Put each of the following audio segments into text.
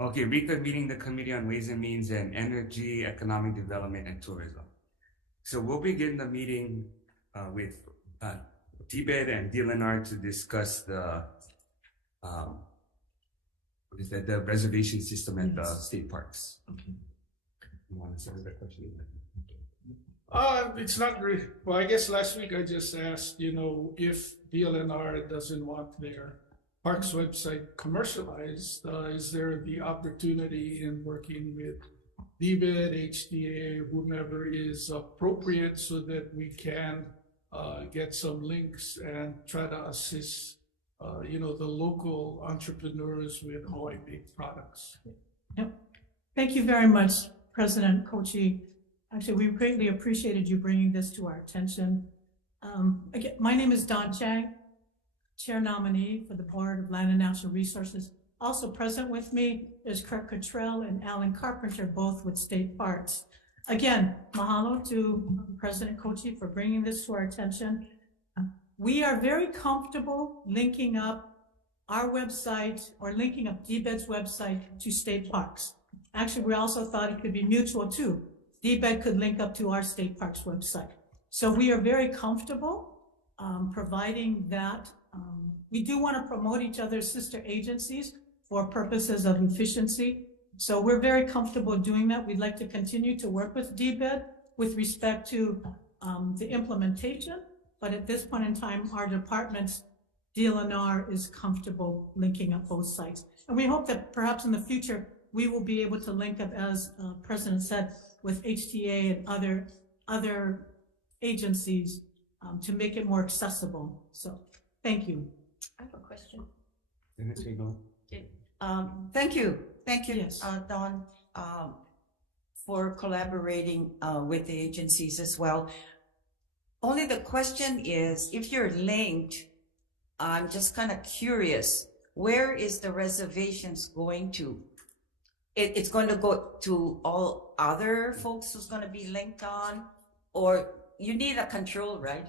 Okay, reconvening the Committee on Ways and Means and Energy, Economic Development, and Tourism. So we'll begin the meeting with DBED and DLNR to discuss the the reservation system at the state parks. Okay. You want to answer that question? It's not really. Well, I guess last week I just asked, if DLNR doesn't want their parks website commercialized, is there the opportunity in working with DBED, HDA, whomever is appropriate, so that we can get some links and try to assist, the local entrepreneurs with Hawai'i-made products? Yep. Thank you very much, President Kochi. Actually, we greatly appreciated you bringing this to our attention. Again, my name is Don Chang, Chair Nominee for the Board of Land and Natural Resources. Also present with me is Kirk Cottrell and Alan Carpenter, both with State Parks. Again, mahalo to President Kochi for bringing this to our attention. We are very comfortable linking up our website or linking up DBED's website to State Parks. Actually, we also thought it could be mutual too. DBED could link up to our State Parks website. So we are very comfortable providing that. We do want to promote each other's sister agencies for purposes of efficiency. So we're very comfortable doing that. We'd like to continue to work with DBED with respect to the implementation, but at this point in time, our department's DLNR is comfortable linking up both sites. And we hope that perhaps in the future, we will be able to link up, as President said, with HTA and other agencies to make it more accessible. So thank you. I have a question. Thank you. Yes. Don, for collaborating with the agencies as well. Only the question is, if you're linked, I'm just kind of curious, where is the reservations going to? It's going to go to all other folks who's going to be linked on, or you need a control, right?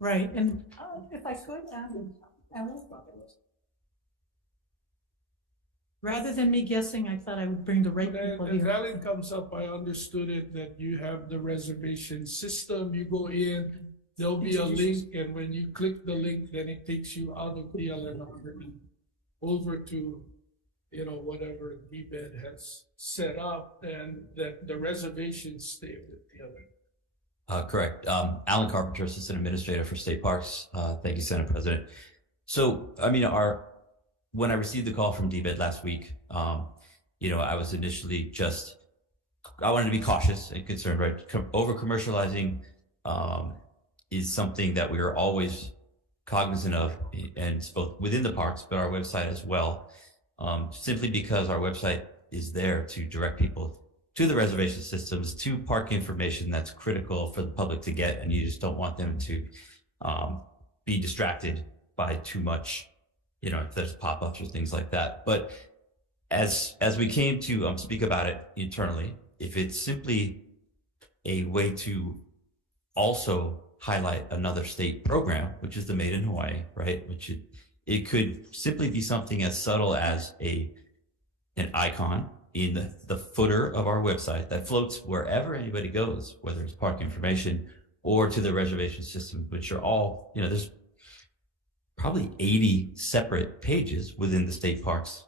Right, and if I could, rather than me guessing, I thought I would bring the right people here. If Alan comes up, I understood it that you have the reservation system. You go in, there'll be a link, and when you click the link, then it takes you out of DLNR over to whatever DBED has set up, and that the reservations stay with DLNR. Correct. Alan Carpenter, Assistant Administrator for State Parks. Thank you, Senate President. So, I mean, when I received the call from DBED last week, I was initially I wanted to be cautious and concerned, right? Over commercializing is something that we are always cognizant of, and it's both within the parks, but our website as well, simply because our website is there to direct people to the reservation systems, to park information that's critical for the public to get, and you just don't want them to be distracted by too much, if there's pop-ups or things like that. But as we came to speak about it internally, if it's simply a way to also highlight another state program, which is the Made in Hawaii, right? Which it could simply be something as subtle as an icon in the footer of our website that floats wherever anybody goes, whether it's park information or to the reservation system, which are all, there's probably 80 separate pages within the state parks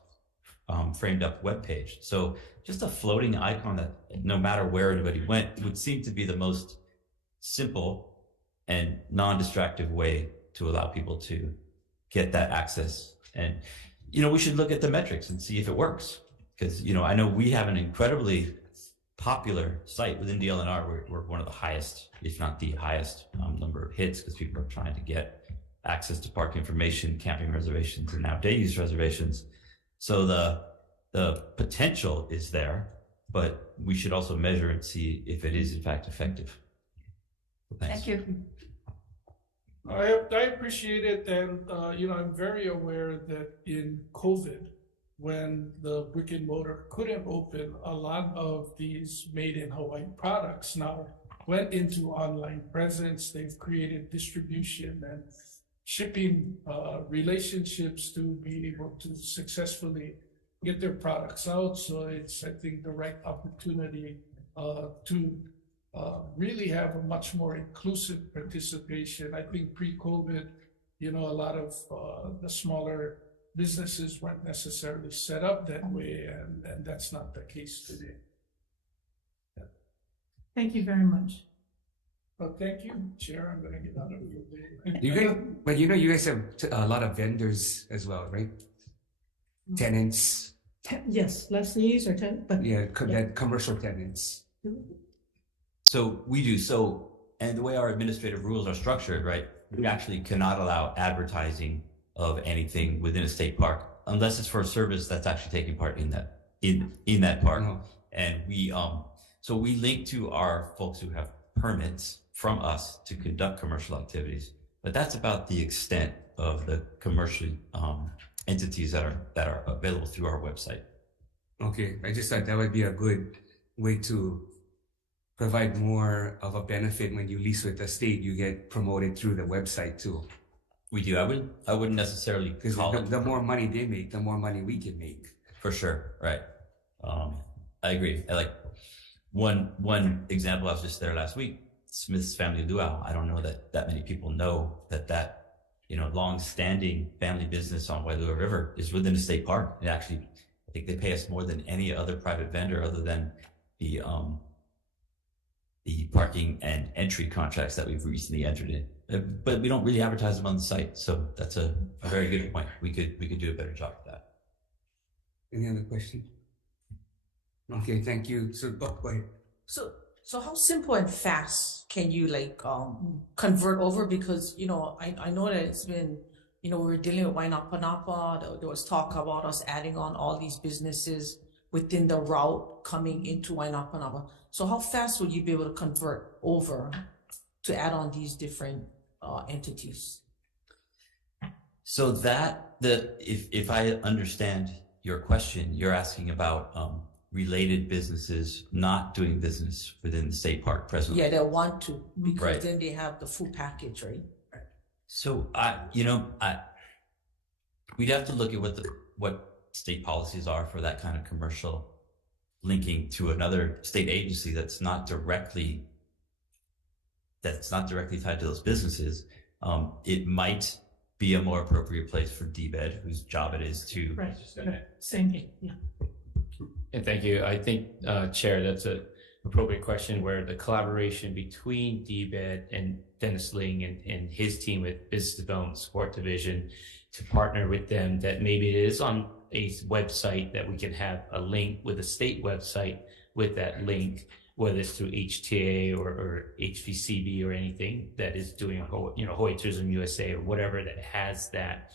framed up web page. So just a floating icon that no matter where anybody went would seem to be the most simple and non-distractive way to allow people to get that access. And, we should look at the metrics and see if it works. Because, I know we have an incredibly popular site within DLNR. We're one of the highest, if not the highest number of hits, because people are trying to get access to park information, camping reservations, and now day use reservations. So the potential is there, but we should also measure and see if it is in fact effective. Thank you. I appreciate it, and I'm very aware that in COVID, when the brick and mortar couldn't open, a lot of these made in Hawaii products now went into online presence. They've created distribution and shipping relationships to be able to successfully get their products out. So it's, I think, the right opportunity to really have a much more inclusive participation. I think pre-COVID, a lot of the smaller businesses weren't necessarily set up that way, and that's not the case today. Thank you very much. Well, thank you, Chair. I'm going to get out of your way. You guys, but you guys have a lot of vendors as well, right? Tenants, Yes, lessees or but yeah, commercial tenants. So we do. So, and the way our administrative rules are structured, right, we actually cannot allow advertising of anything within a state park unless it's for a service that's actually taking part in that park. Uh-huh. And so we link to our folks who have permits from us to conduct commercial activities, but that's about the extent of the commercial entities that are available through our website. Okay, I just thought that would be a good way to provide more of a benefit when you lease with the state. You get promoted through the website too. We do. I wouldn't necessarily Because call it the more money they make, the more money we can make. for sure. Right. I agree. Like one example, I was just there last week, Smith's Family Luau. I don't know that many people know that long-standing family business on Wailua River is within a state park. It actually, I think they pay us more than any other private vendor other than the parking and entry contracts that we've recently entered in. But we don't really advertise them on the site. So that's a very good point. We could do a better job with that. Any other question? Okay, thank you. So go ahead. So how simple and fast can you convert over? Because, I know that it's been, we were dealing with Wainapanapa. There was talk about us adding on all these businesses within the route coming into Wainapanapa. So how fast would you be able to convert over to add on these different entities? So if I understand your question, you're asking about related businesses not doing business within the state park presently. Yeah, they want to, because Right. then they have the full package, right? So we'd have to look at what state policies are for that kind of commercial linking to another state agency that's not directly tied to those businesses. It might be a more appropriate place for DBED, whose job it is to. right, same thing, yeah. And thank you. I think, Chair, that's an appropriate question where the collaboration between DBED and Dennis Ling and his team with Business Development Support Division to partner with them, that maybe it is on a website that we can have a link with a state website with that link, whether it's through HTA or HVCB or anything that is doing, Hawaii Tourism USA or whatever that has that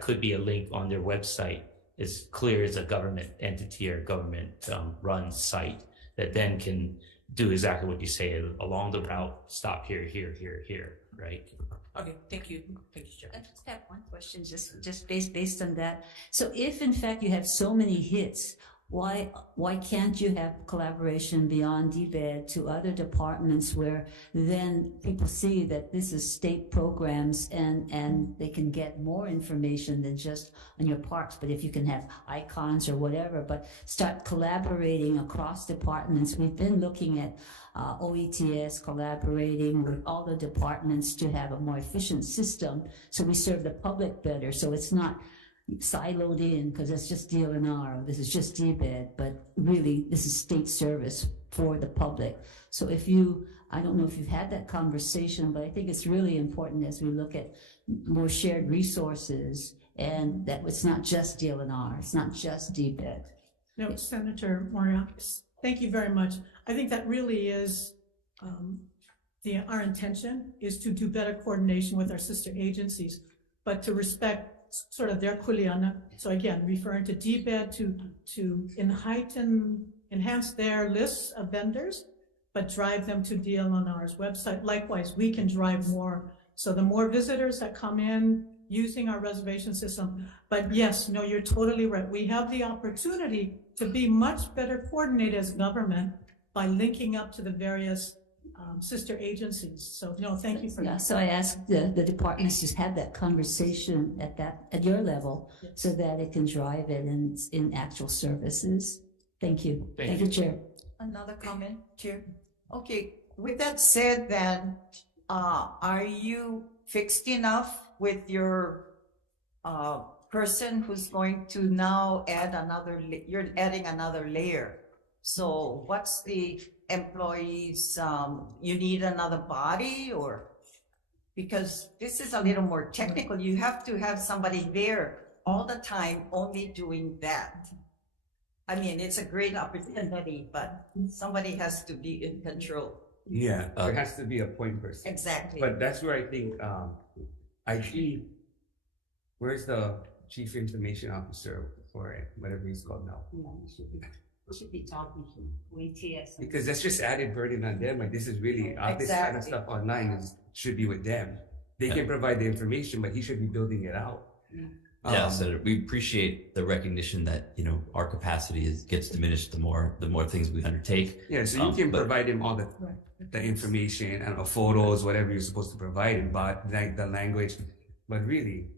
could be a link on their website. Is clear as a government entity or government run site that then can do exactly what you say along the route, stop here, right? Okay, thank you. Thank you, Chair. I just have one question, just based on that. So if in fact you have so many hits, why can't you have collaboration beyond DBED to other departments where then people see that this is state programs and they can get more information than just on your parks? But if you can have icons or whatever, but start collaborating across departments. We've been looking at OETS collaborating with all the departments to have a more efficient system so we serve the public better. So it's not siloed in because it's just DLNR, this is just DBED, but really this is state service for the public. So I don't know if you've had that conversation, but I think it's really important as we look at more shared resources and that it's not just DLNR, it's not just DBED. No, Senator Moria, thank you very much. I think that really is our intention is to do better coordination with our sister agencies, but to respect sort of their kuleana. So again, referring to DBED to enhance their lists of vendors, but drive them to DLNR's website. Likewise, we can drive more. So the more visitors that come in using our reservation system. But yes, no, you're totally right. We have the opportunity to be much better coordinated as government by linking up to the various sister agencies. So, thank you for Yeah, that. so I asked the departments to have that conversation at your level so that it can drive it in actual services. Thank you. Thank you, Chair. Another comment, Chair? Okay, with that said then, are you fixed enough with your person who's going to now add another, you're adding another layer. So what's the employees, you need another body or? Because this is a little more technical. You have to have somebody there all the time only doing that. I mean, it's a great opportunity, but somebody has to be in control. Yeah, there has to be a point person. Exactly. But that's where I think IT, where's the chief information officer for it, whatever he's called now? Should be talking to ATS. Because that's just added burden on them. Like this is really, this kind of stuff online should be with them. They can provide the information, but he should be building it out. Yeah, Senator, we appreciate the recognition that, our capacity gets diminished the more things we undertake. Yeah, so you can provide him all the information, I don't know, photos, whatever you're supposed to provide him, but like the language. But really,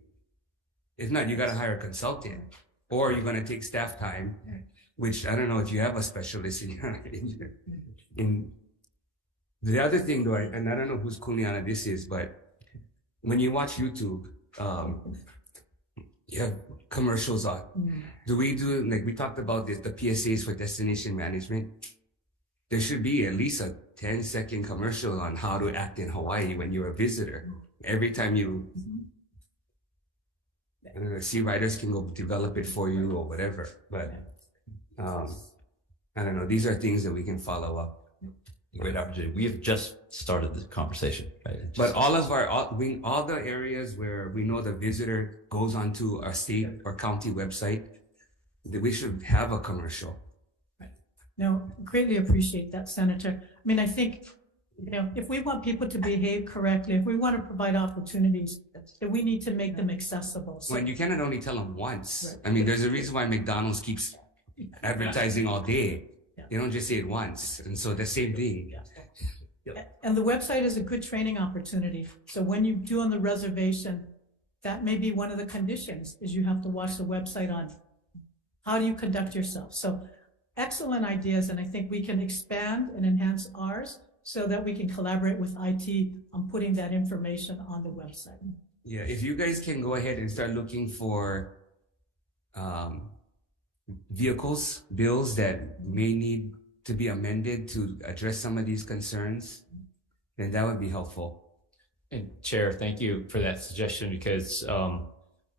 if not, you got to hire a consultant, or you're going to take staff time, which I don't know if you have a specialist in the other thing though, and I don't know whose kuleana this is, but when you watch YouTube, you have commercials on. Do we do, like we talked about this, the PSAs for destination management? There should be at least a 10-second commercial on how to act in Hawaii when you're a visitor. Every time you, I don't know, Sea Riders can go develop it for you or whatever. But I don't know, these are things that we can follow up. Great opportunity. We have just started the conversation, right? But all the areas where we know the visitor goes onto our state or county website, that we should have a commercial. No, greatly appreciate that, Senator. I mean, I think, if we want people to behave correctly, if we want to provide opportunities, then we need to make them accessible. So, When you cannot only tell them once. I mean, there's a reason why McDonald's keeps advertising all day. They don't just say it once. And so the same thing. and the website is a good training opportunity. So when you do on the reservation, that may be one of the conditions, is you have to watch the website on how do you conduct yourself. So excellent ideas, and I think we can expand and enhance ours so that we can collaborate with IT on putting that information on the website. Yeah, if you guys can go ahead and start looking for bills that may need to be amended to address some of these concerns, then that would be helpful. And Chair, thank you for that suggestion, because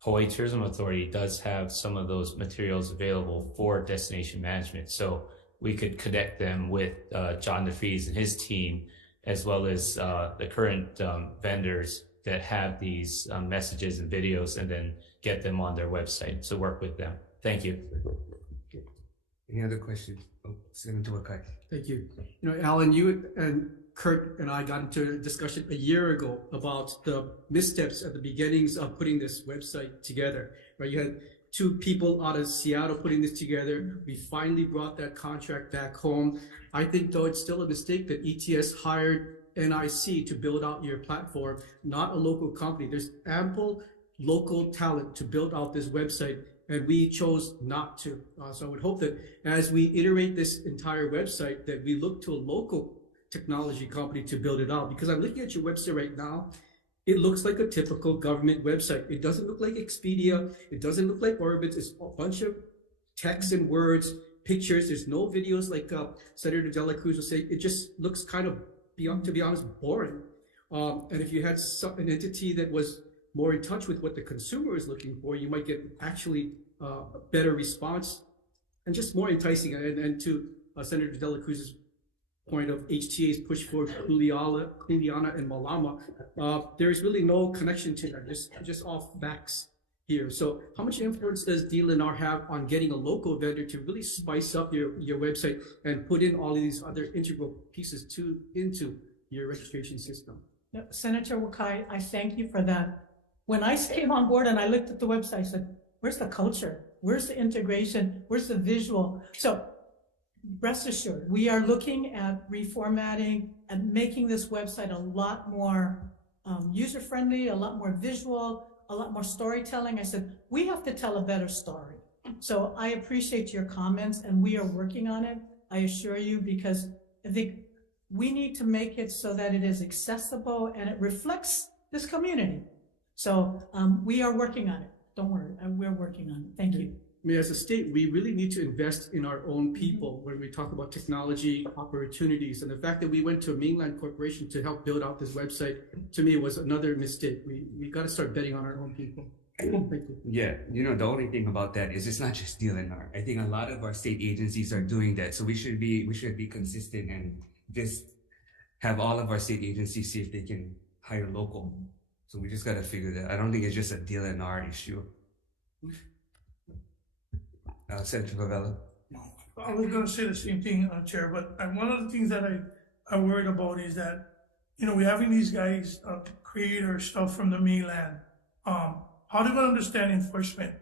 Hawaii Tourism Authority does have some of those materials available for destination management. So we could connect them with John DeFries and his team, as well as the current vendors that have these messages and videos, and then get them on their website. So work with them. Thank you. Any other questions? Senator Wakai. Thank you. Alan, you and Kurt and I got into a discussion a year ago about the missteps at the beginnings of putting this website together, right? You had two people out of Seattle putting this together. We finally brought that contract back home. I think, though, it's still a mistake that ETS hired NIC to build out your platform, not a local company. There's ample local talent to build out this website, and we chose not to. So I would hope that as we iterate this entire website, that we look to a local technology company to build it out. Because I'm looking at your website right now, it looks like a typical government website. It doesn't look like Expedia. It doesn't look like Orbitz. It's a bunch of text and words, pictures. There's no videos like Senator De La Cruz will say. It just looks kind of, to be honest, boring. And if you had an entity that was more in touch with what the consumer is looking for, you might get actually a better response and just more enticing. And to Senator De La Cruz's point of HTA's push for Kuleana and Malama, there is really no connection to that, just off facts here. So how much influence does DLNR have on getting a local vendor to really spice up your website and put in all of these other integral pieces into your registration system? Senator Wakai, I thank you for that. When I came on board and I looked at the website, I said, where's the culture? Where's the integration? Where's the visual? So rest assured, we are looking at reformatting and making this website a lot more user-friendly, a lot more visual, a lot more storytelling. I said, we have to tell a better story. So I appreciate your comments, and we are working on it, I assure you, because I think we need to make it so that it is accessible and it reflects this community. So we are working on it. Don't worry, we're working on it. Thank you. I mean, as a state, we really need to invest in our own people when we talk about technology opportunities. And the fact that we went to a mainland corporation to help build out this website, to me, was another mistake. We got to start betting on our own people. Thank you. Yeah, the only thing about that is it's not just DLNR. I think a lot of our state agencies are doing that. So we should be consistent and just have all of our state agencies see if they can hire local. So we just got to figure that. I don't think it's just a DLNR issue. Senator Favela. I was going to say the same thing, Chair, but one of the things that I'm worried about is that, we're having these guys create our stuff from the mainland. How are they going to understand enforcement?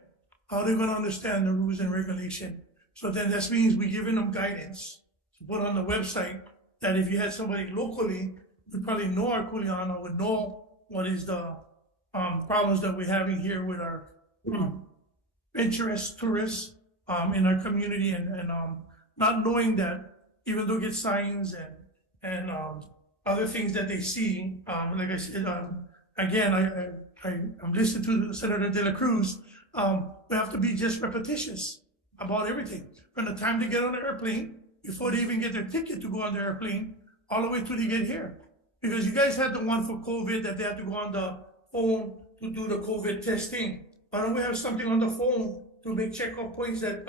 How are they going to understand the rules and regulation? So then that means we're giving them guidance to put on the website that if you had somebody locally, would probably know our Kuleana, would know what is the problems that we're having here with our interest tourists in our community, and not knowing that even though get signs and other things that they see, like I said, again, I'm listening to Senator De La Cruz. We have to be just repetitious about everything from the time they get on the airplane, before they even get their ticket to go on the airplane, all the way till they get here. Because you guys had the one for COVID that they had to go on the phone to do the COVID testing. Why don't we have something on the phone to make check-off points that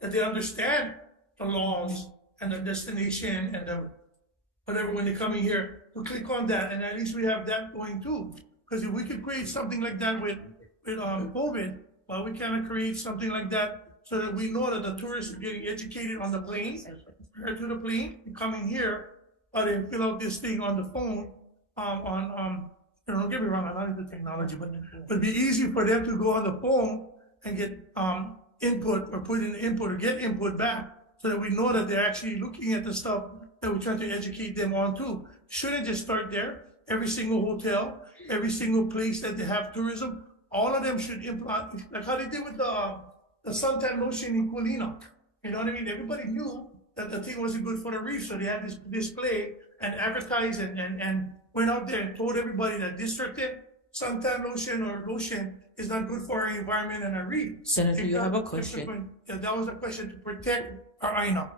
they understand the laws and the destination and the whatever when they're coming here, to click on that, and at least we have that going too. Because if we could create something like that with COVID, well, we cannot create something like that so that we know that the tourists are getting educated on the plane, prior to the plane, coming here, or they fill out this thing on the phone, don't get me wrong, I'm not into technology, but it'd be easy for them to go on the phone and get input, or put in input, or get input back, so that we know that they're actually looking at the stuff that we're trying to educate them on too. Shouldn't just start there. Every single hotel, every single place that they have tourism, all of them should implement, like how they did with the suntan lotion in Kuleana. You know what I mean? Everybody knew that the thing wasn't good for the reef, so they had this display and advertised and went out there and told everybody that districted suntan lotion or lotion is not good for our environment and our reef. Senator, you have a question. Yeah, that was a question to protect our INA.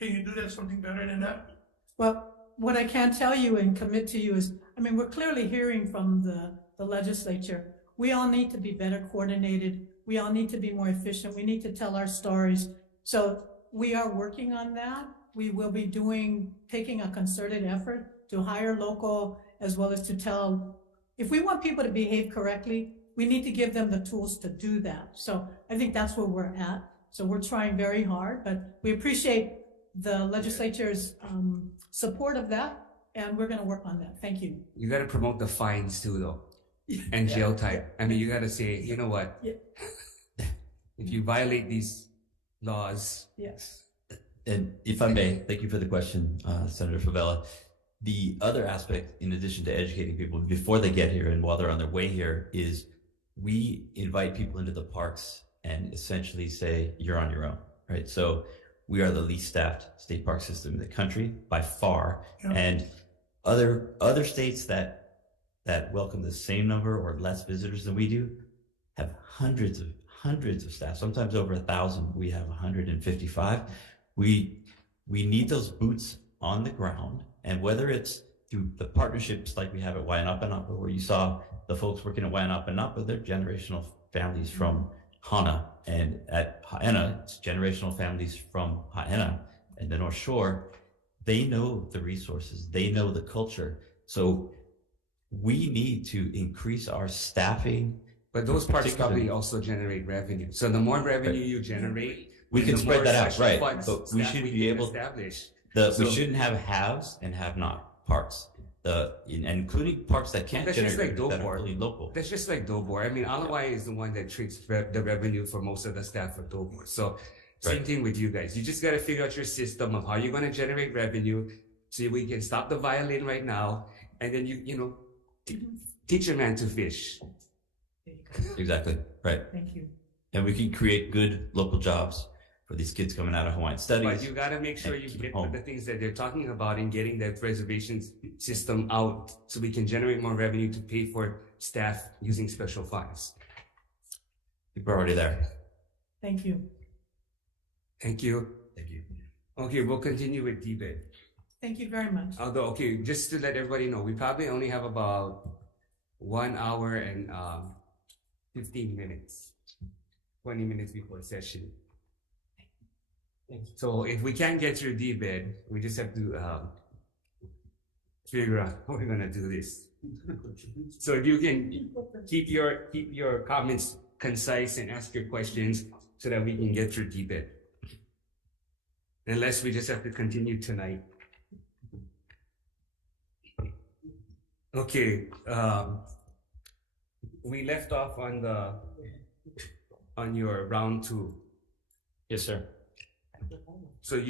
Can you do that something better than that? Well, what I can tell you and commit to you is, we're clearly hearing from the legislature. We all need to be better coordinated. We all need to be more efficient. We need to tell our stories. So we are working on that. We will be taking a concerted effort to hire local, as well as to tell, if we want people to behave correctly, we need to give them the tools to do that. So I think that's where we're at. So we're trying very hard, but we appreciate the legislature's support of that, and we're going to work on that. Thank you. You got to promote the fines too, though, and jail time. You got to say, you know what? Yeah. If you violate these laws. Yes. And if I may, thank you for the question, Senator Favela. The other aspect, in addition to educating people before they get here and while they're on their way here, is we invite people into the parks and essentially say, you're on your own, right? So we are the least staffed state park system in the country by far. Yeah. And other states that welcome the same number or less visitors than we do have hundreds of staff, sometimes over 1,000. We have 155. We need those boots on the ground. And whether it's through the partnerships like we have at Waianape Napa, where you saw the folks working at Waianape Napa, they're generational families from Hana, and at Haena, it's generational families from Haena and the North Shore. They know the resources, they know the culture. So we need to increase our staffing. But those parks probably also generate revenue. So the more revenue you generate, we can spread that out, right? But we should be able establish. We shouldn't have haves and have not parks. Including parks that can't generate that are really local. That's just like Dobor. Alawai is the one that treats the revenue for most of the staff for Dobor. So Same Right. thing with you guys. You just got to figure out your system of how you're going to generate revenue so we can stop the violin right now. And then teach a man to fish. Exactly. Right. Thank you. And we can create good local jobs for these kids coming out of Hawaiian studies. But you got to make sure and you keep get home. the things that they're talking about and getting that reservation system out so we can generate more revenue to pay for staff using special funds. We're already there. Thank you. Thank you. Thank you. Okay, we'll continue with DBED. Thank you very much. Although, okay, just to let everybody know, we probably only have about 1 hour and 15 minutes, 20 minutes before session. So if we can't get through DBED, we just have to figure out how we're gonna do this. So if you can keep your comments concise and ask your questions so that we can get through DBED. Unless we just have to continue tonight. Okay, we left off on your round 2. Yes, sir. So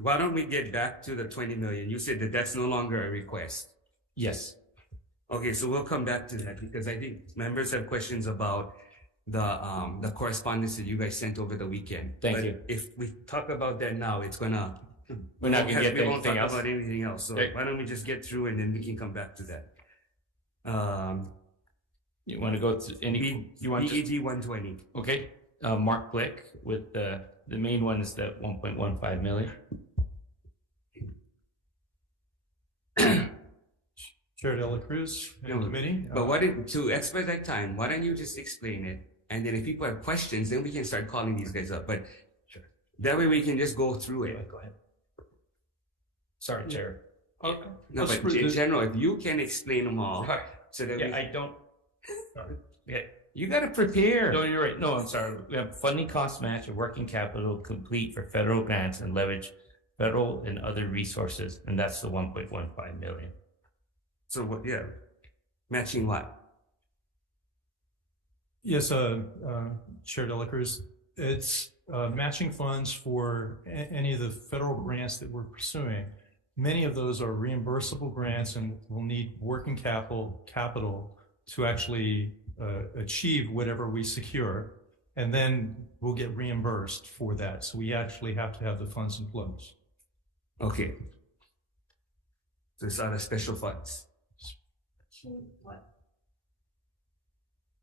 why don't we get back to the 20 million? You said that that's no longer a request. Yes. Okay, so we'll come back to that because I think members have questions about the correspondence that you guys sent over the weekend. Thank you. If we talk about that now, it's gonna We're not gonna get we to won't anything talk else. about anything else. So Okay. why don't we just get through and then we can come back to that. You want to go to any? You want to? BEG 120. Okay. Mark Blick with the main one is the 1.15 million. Chair Dela Cruz and committee. But to expedite time, why don't you just explain it? And then if people have questions, then we can start calling these guys up. But that way we can just go through it. Go ahead. Sorry, Chair. No, but in general, if you can explain them all, so that Yeah, I don't. Sorry. Yeah. you got to prepare. No, you're right. No, I'm sorry. We have funding cost match and working capital complete for federal grants and leverage federal and other resources, and that's the 1.15 million. So what? Yeah, matching what? Yes, Chair Dela Cruz. It's matching funds for any of the federal grants that we're pursuing. Many of those are reimbursable grants and will need working capital to actually achieve whatever we secure, and then we'll get reimbursed for that. So we actually have to have the funds in place. Okay. So it's out of special funds. What?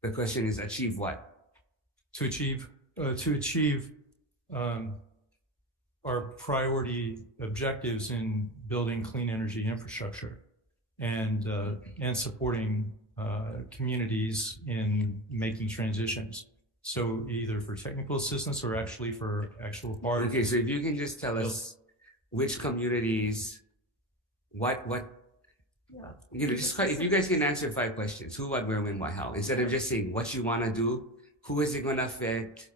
The question is, achieve what? To achieve our priority objectives in building clean energy infrastructure and supporting communities in making transitions. So either for technical assistance or actually for actual hard. Okay, so if you can just tell us which communities, what, if you guys can answer 5 questions, who, what, where, when, why, how, instead of just saying what you want to do, who is it going to affect,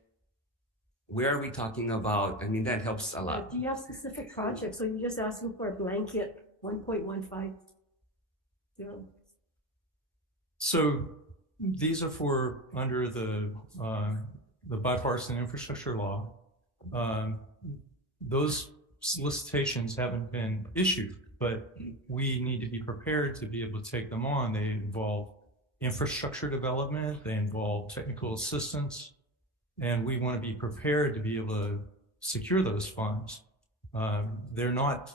where are we talking about? I mean, that helps a lot. Do you have specific projects, or are you just asking for a blanket 1.15? So these are for under the bipartisan infrastructure law. Those solicitations haven't been issued, but we need to be prepared to be able to take them on. They involve infrastructure development, they involve technical assistance, and we want to be prepared to be able to secure those funds. They're not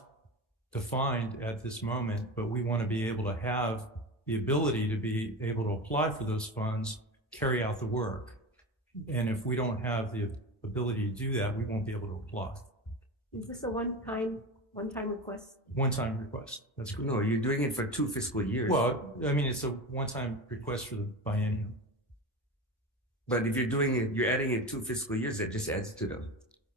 defined at this moment, but we want to be able to have the ability to be able to apply for those funds, carry out the work. And if we don't have the ability to do that, we won't be able to apply. Is this a one-time request? One-time request, that's correct. No, you're doing it for 2 fiscal years. Well, I mean, it's a one-time request for the biennium. But if you're doing it, you're adding it 2 fiscal years, that just adds to them.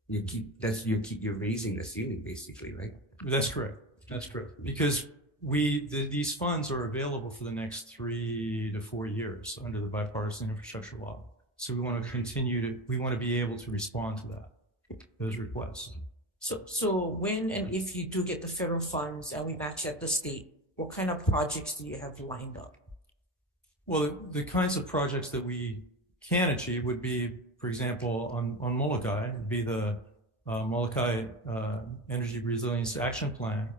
You're raising the ceiling basically, right? That's correct. That's correct. Because these funds are available for the next 3 to 4 years under the bipartisan infrastructure law. So we want to be able to respond to those requests. So when and if you do get the federal funds and we match at the state, what kind of projects do you have lined up? Well, the kinds of projects that we can achieve would be for example, on Molokai, it'd be the Molokai Energy Resilience Action Plan.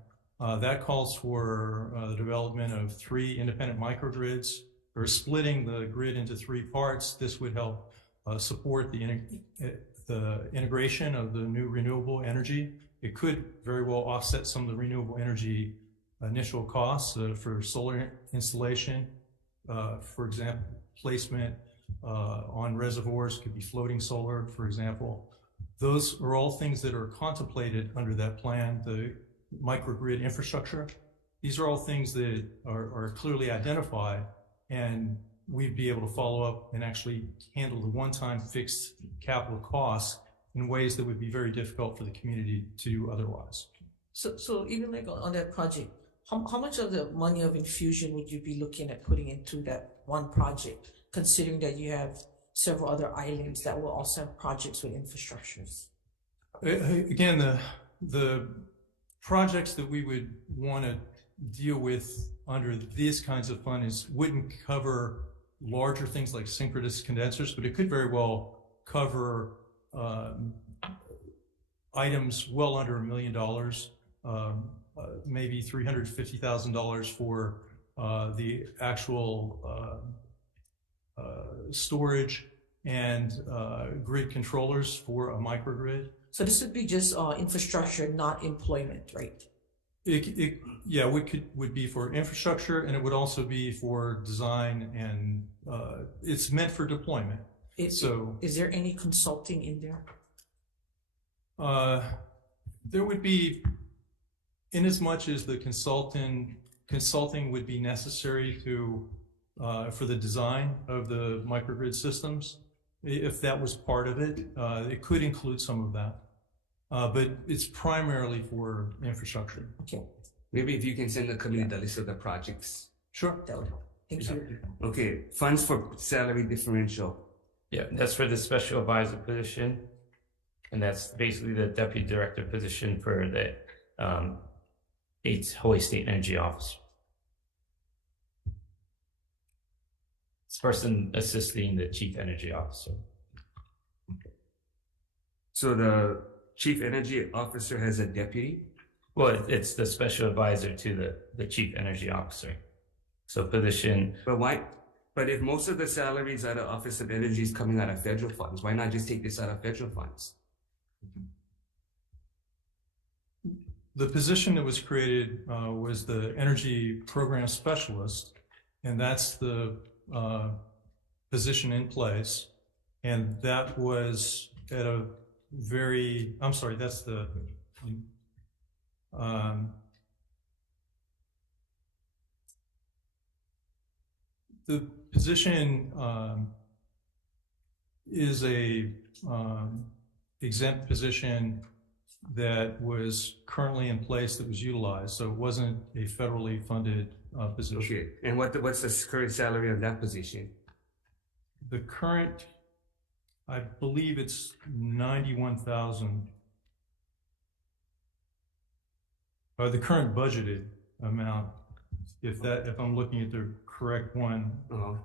That calls for the development of 3 independent microgrids, or splitting the grid into 3 parts. This would help support the integration of the new renewable energy. It could very well offset some of the renewable energy initial costs for solar installation. For example, placement on reservoirs could be floating solar, for example. Those are all things that are contemplated under that plan. The microgrid infrastructure, these are all things that are clearly identified, and we'd be able to follow up and actually handle the one-time fixed capital costs in ways that would be very difficult for the community to do otherwise. So even like on that project, how much of the money of infusion would you be looking at putting into that one project, considering that you have several other islands that will also have projects with infrastructures? Again, the projects that we would want to deal with under these kinds of funds wouldn't cover larger things like synchronous condensers, but it could very well cover items well under $1 million, maybe $350,000 for the actual storage and grid controllers for a microgrid. So this would be just infrastructure, not employment, right? Yeah, would be for infrastructure, and it would also be for design, and it's meant for deployment. Is there any consulting in there? There would be, in as much as the consulting would be necessary to for the design of the microgrid systems. If that was part of it, it could include some of that. But it's primarily for infrastructure. Okay. Maybe if you can send the committee the list of the projects. Sure. That would help. Thank you. Okay, funds for salary differential. Yeah, that's for the special advisor position. And that's basically the deputy director position for the 8th Hawaii State Energy Office. This person assisting the chief energy officer. So the chief energy officer has a deputy? Well, it's the special advisor to the chief energy officer. So position. But why? But if most of the salaries out of Office of Energy is coming out of federal funds, why not just take this out of federal funds? The position that was created was the energy program specialist, and that's the position in place. And that was at a very, I'm sorry, that's the, the position is a exempt position that was currently in place that was utilized, so it wasn't a federally funded position. Okay, and what's the current salary of that position? The current, I believe it's 91,000. The current budgeted amount, if I'm looking at the correct one.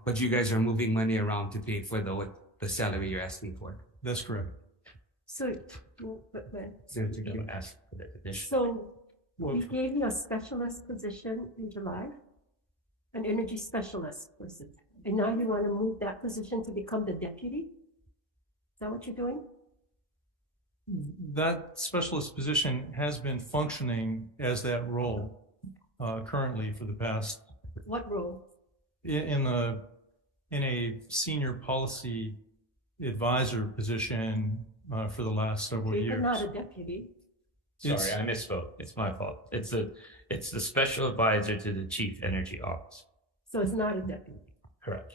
But you guys are moving money around to pay for the salary you're asking for. That's correct. So, Ask for the addition. so we gave you a specialist position in July, an energy specialist person, and now you want to move that position to become the deputy? Is that what you're doing? That specialist position has been functioning as that role currently for the past. What role? In a senior policy advisor position for the last several years. You're not a deputy. Sorry, I misspoke. It's my fault. It's the special advisor to the chief energy office. So it's not a deputy. Correct.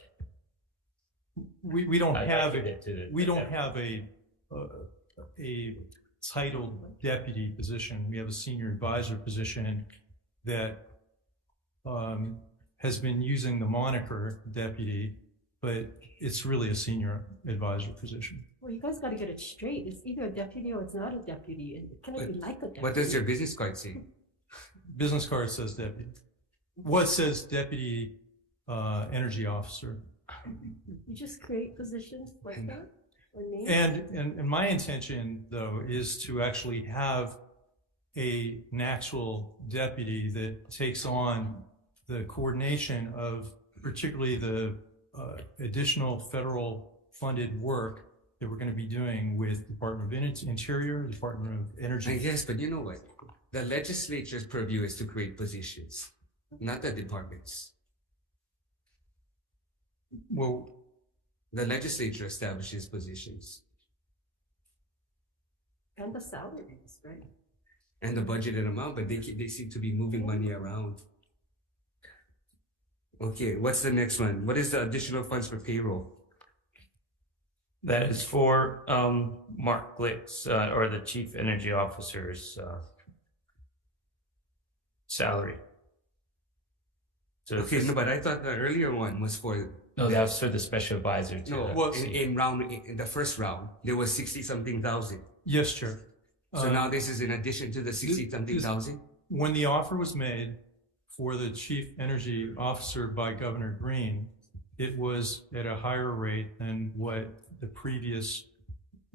We don't have a titled deputy position. We have a senior advisor position that has been using the moniker deputy, but it's really a senior advisor position. Well, you guys got to get it straight. It's either a deputy or it's not a deputy. It cannot be like a deputy. What does your business card say? Business card says deputy. What says deputy energy officer? You just create positions like that? or names? And my intention, though, is to actually have an actual deputy that takes on the coordination of particularly the additional federal funded work that we're going to be doing with Department of Interior, Department of Energy. I guess, but you know what? The legislature's purview is to create positions, not the departments. Well, the legislature establishes positions. And the salaries, right? And the budgeted amount, but they seem to be moving money around. Okay, what's the next one? What is the additional funds for payroll? That is for Mark Glitz, or the Chief Energy Officer's salary. So okay, no, but I thought the earlier one was for... No, that was for the special advisor. No, well, in the first round, there was 60-something thousand. Yes, Chair. So now this is in addition to the 60-something thousand? When the offer was made for the Chief Energy Officer by Governor Green, it was at a higher rate than what the previous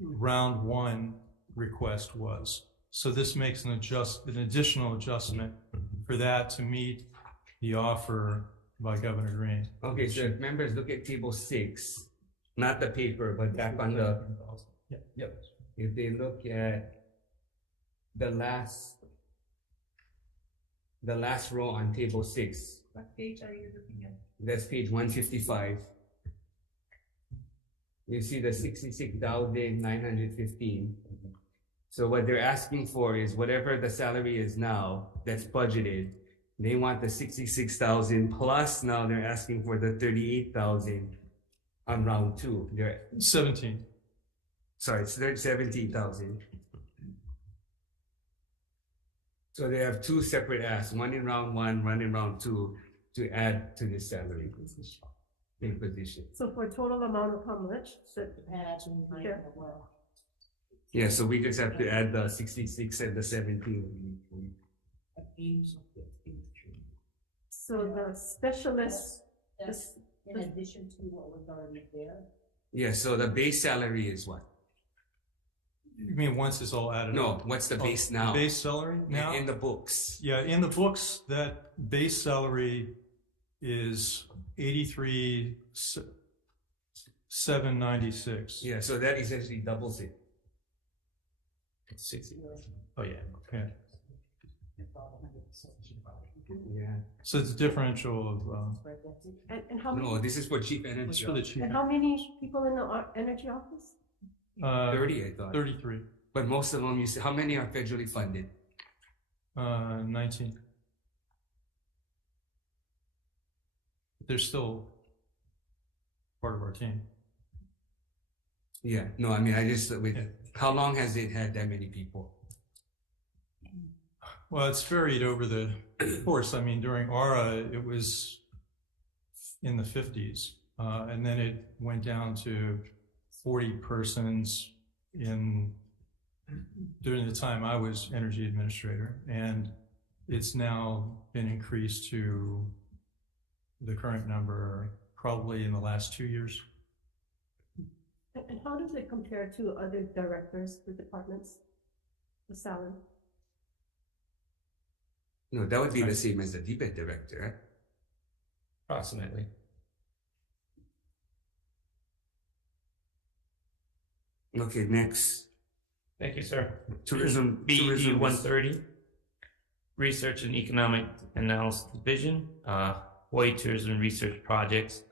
round one request was. So this makes an additional adjustment for that to meet the offer by Governor Green. Okay, so if members look at table 6, not the paper, but back on the... Yep. If they look at the last row on table 6. What page are you looking at? That's page 155. You see the 66,915. So what they're asking for is whatever the salary is now that's budgeted. They want the 66,000 plus now they're asking for the 38,000 on round 2. They're 17. Sorry, it's 17,000. So they have 2 separate asks, one in round 1, one in round 2, to add to this salary position. So for a total amount of how much? Yeah, so we just have to add the 66 and the 17. So the specialist, in addition to what was already there? Yeah, so the base salary is what? You mean once it's all added No, up? what's the base now? Base salary now? In the books. Yeah, in the books, that base salary is 83,796. Yeah, so that essentially doubles it. 60. Oh, yeah. Okay. Yeah. So it's a differential of, and how many? No, this is for cheap energy. it's for the chief. And how many people in the energy office? 30, I thought. 33. But most of them, you see, how many are federally funded? 19. They're still part of our team. Yeah, no, I mean, how long has it had that many people? Well, it's varied over the course. I mean, during ARA, it was in the 50s, and then it went down to 40 persons during the time I was energy administrator, and it's now been increased to the current number probably in the last 2 years. And how does it compare to other directors for departments, the salary? No, that would be the same as the DBET director, right? Approximately. Okay, next. Thank you, sir. Tourism. BED tourism 130, Research and Economic Analysis Division, Hawaii Tourism Research Projects,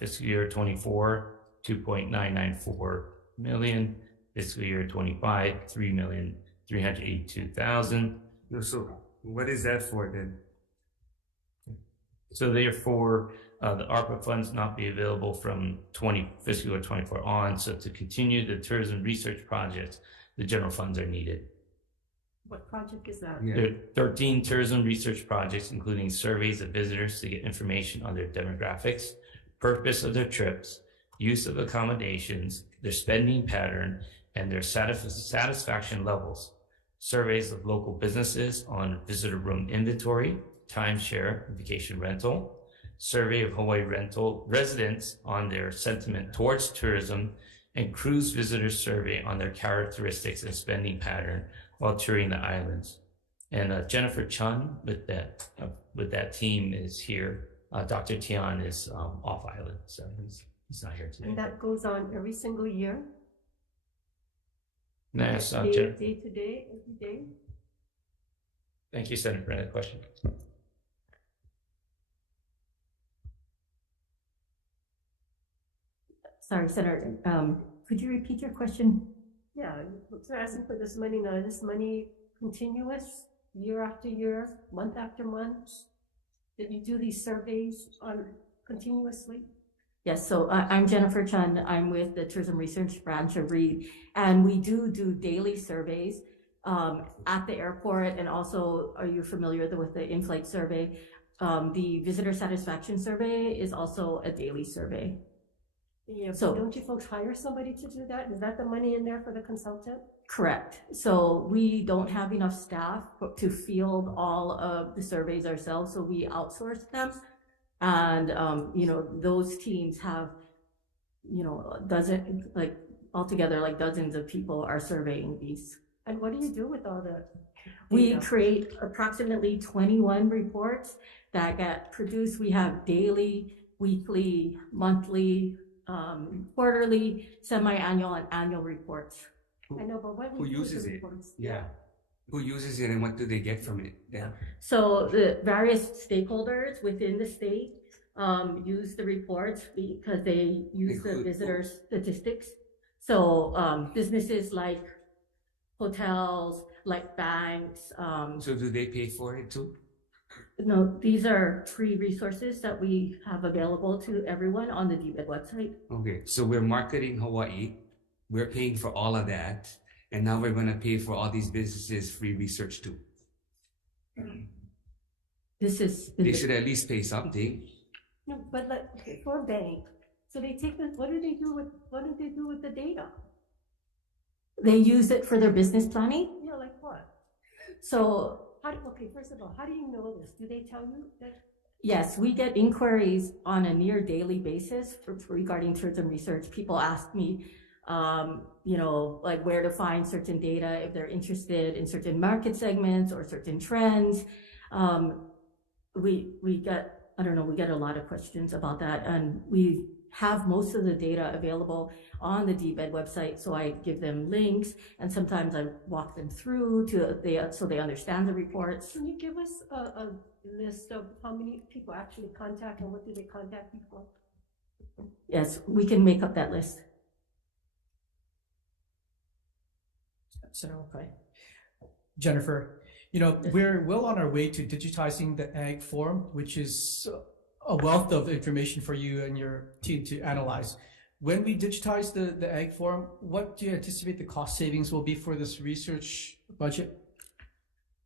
fiscal year 24, 2.994 million, fiscal year 25, 3,382,000. No, so what is that for then? So therefore, the ARPA funds not be available from fiscal year 24 on. So to continue the tourism research projects, the general funds are needed. What project is that? Yeah. There are 13 tourism research projects, including surveys of visitors to get information on their demographics, purpose of their trips, use of accommodations, their spending pattern, and their satisfaction levels. Surveys of local businesses on visitor room inventory, timeshare, vacation rental, survey of Hawaii rental residents on their sentiment towards tourism and cruise visitor survey on their characteristics and spending pattern while touring the islands. And Jennifer Chun with that team is here. Dr. Tian is off island, so he's not here today. And that goes on every single year? Nice, Day to day, every day? Thank you, Senator, for that question. Sorry, Senator, could you repeat your question? Yeah, they're asking for this money now. Is this money continuous, year after year, month after month? Did you do these surveys on continuously? Yes, so I'm Jennifer Chun. I'm with the Tourism Research Branch of WAM-EET, and we do daily surveys at the airport, and also, are you familiar with the in-flight survey? The visitor satisfaction survey is also a daily survey. Yeah, so don't you folks hire somebody to do that? Is that the money in there for the consultant? Correct. So we don't have enough staff to field all of the surveys ourselves, so we outsource them. And, those teams have, dozens of people are surveying these. And what do you do with all the We create approximately 21 reports that get produced. We have daily, weekly, monthly, quarterly, semi-annual, and annual reports. I know, but what who uses it? Yeah. Who uses it and what do they get from it? Yeah. So the various stakeholders within the state use the reports because they use the visitor statistics. So businesses like hotels, like banks. So do they pay for it too? No, these are free resources that we have available to everyone on the DBED website. Okay, so we're marketing Hawaii. We're paying for all of that. And now we're going to pay for all these businesses free research too. They should at least pay something. No, but for a bank, so they take this. What do they do with the data? They use it for their business planning. Yeah, like what? So first of all, how do you know this? Do they tell you that? Yes, we get inquiries on a near daily basis regarding tourism research. People ask me, where to find certain data, if they're interested in certain market segments or certain trends. We get a lot of questions about that, and we have most of the data available on the DBED website. So I give them links, and sometimes I walk them through so they understand the reports. Can you give us a list of how many people actually contact and what do they contact you for? Yes, we can make up that list. Okay. Jennifer, we're well on our way to digitizing the ag form, which is a wealth of information for you and your team to analyze. When we digitize the ag form, what do you anticipate the cost savings will be for this research budget?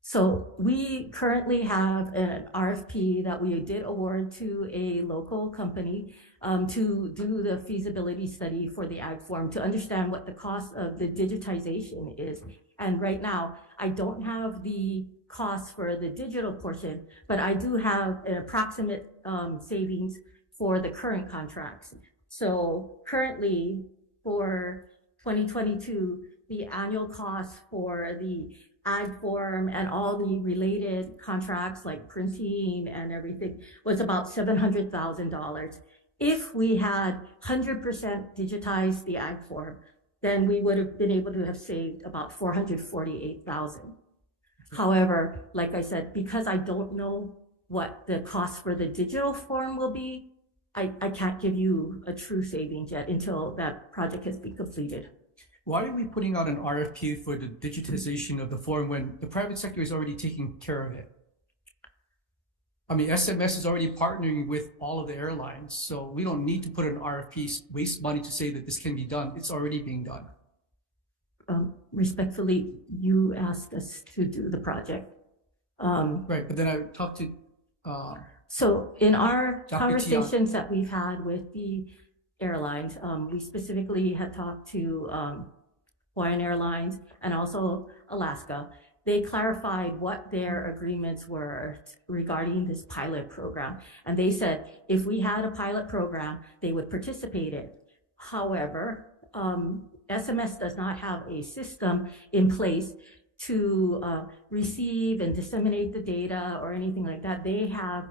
So we currently have an RFP that we did award to a local company to do the feasibility study for the ag form to understand what the cost of the digitization is. And right now, I don't have the cost for the digital portion, but I do have an approximate savings for the current contracts. So currently for 2022, the annual cost for the ag form and all the related contracts like printing and everything was about $700,000. If we had 100% digitized the ag form, then we would have been able to have saved about $448,000. However, like I said, because I don't know what the cost for the digital form will be, I can't give you a true savings yet until that project has been completed. Why are we putting out an RFP for the digitization of the form when the private sector is already taking care of it? I mean, SMS is already partnering with all of the airlines, so we don't need to put an RFP, waste money to say that this can be done. It's already being done. Respectfully, you asked us to do the project. Right, but then I talked to... So in our Dr. conversations that we've had with the airlines, we specifically had talked to Hawaiian Airlines and also Alaska. They clarified what their agreements were regarding this pilot program. And they said if we had a pilot program, they would participate in. However, SMS does not have a system in place to receive and disseminate the data or anything like that. They have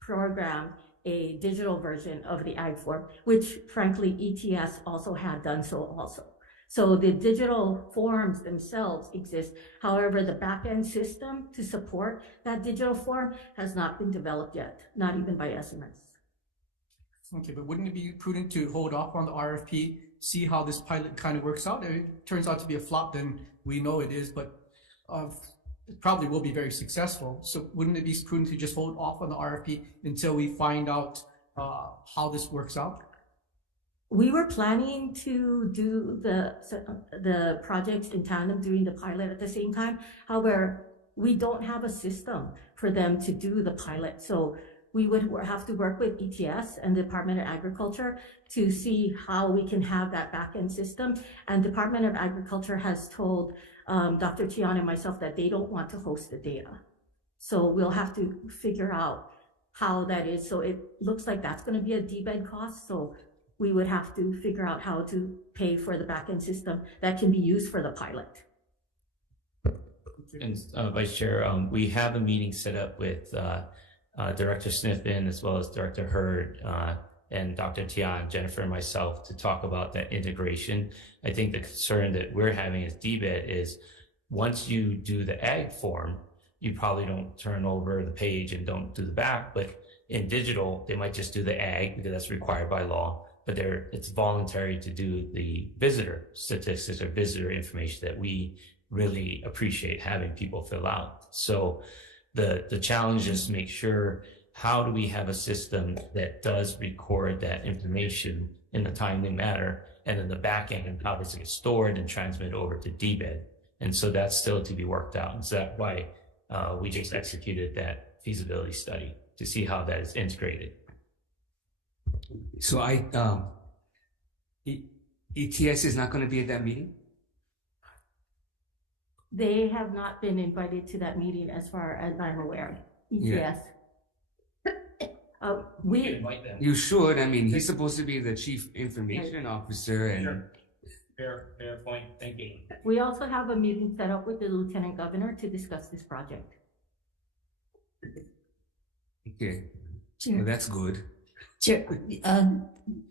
programmed a digital version of the ag form, which frankly ETS also had done so also. So the digital forms themselves exist. However, the back-end system to support that digital form has not been developed yet, not even by SMS. Okay, but wouldn't it be prudent to hold off on the RFP, see how this pilot kind of works out? If it turns out to be a flop, then we know it is, but it probably will be very successful. So wouldn't it be prudent to just hold off on the RFP until we find out how this works out? We were planning to do the projects in tandem, doing the pilot at the same time. However, we don't have a system for them to do the pilot. So we would have to work with ETS and the Department of Agriculture to see how we can have that back-end system. And Department of Agriculture has told Dr. Tian and myself that they don't want to host the data. So we'll have to figure out how that is. So it looks like that's going to be a DBED cost. So we would have to figure out how to pay for the back-end system that can be used for the pilot. And Vice Chair, we have a meeting set up with Director Sniffen as well as Director Hurd and Dr. Tian, Jennifer, and myself to talk about that integration. I think the concern that we're having as DBED is once you do the ag form, you probably don't turn over the page and don't do the back, but in digital, they might just do the ag because that's required by law. But it's voluntary to do the visitor statistics or visitor information that we really appreciate having people fill out. So the challenge is to make sure, how do we have a system that does record that information in a timely manner, and then the back end and how does it get stored and transmitted over to DBED? And so that's still to be worked out. And so that's why we just executed that feasibility study to see how that is integrated. So ETS is not going to be at that meeting? They have not been invited to that meeting as far as I'm aware. ETS. Yeah. You should. I mean, he's supposed to be the chief information officer and... Fair point. Thank you. We also have a meeting set up with the Lieutenant Governor to discuss this project. Okay. Sure. Well, that's good. Sure.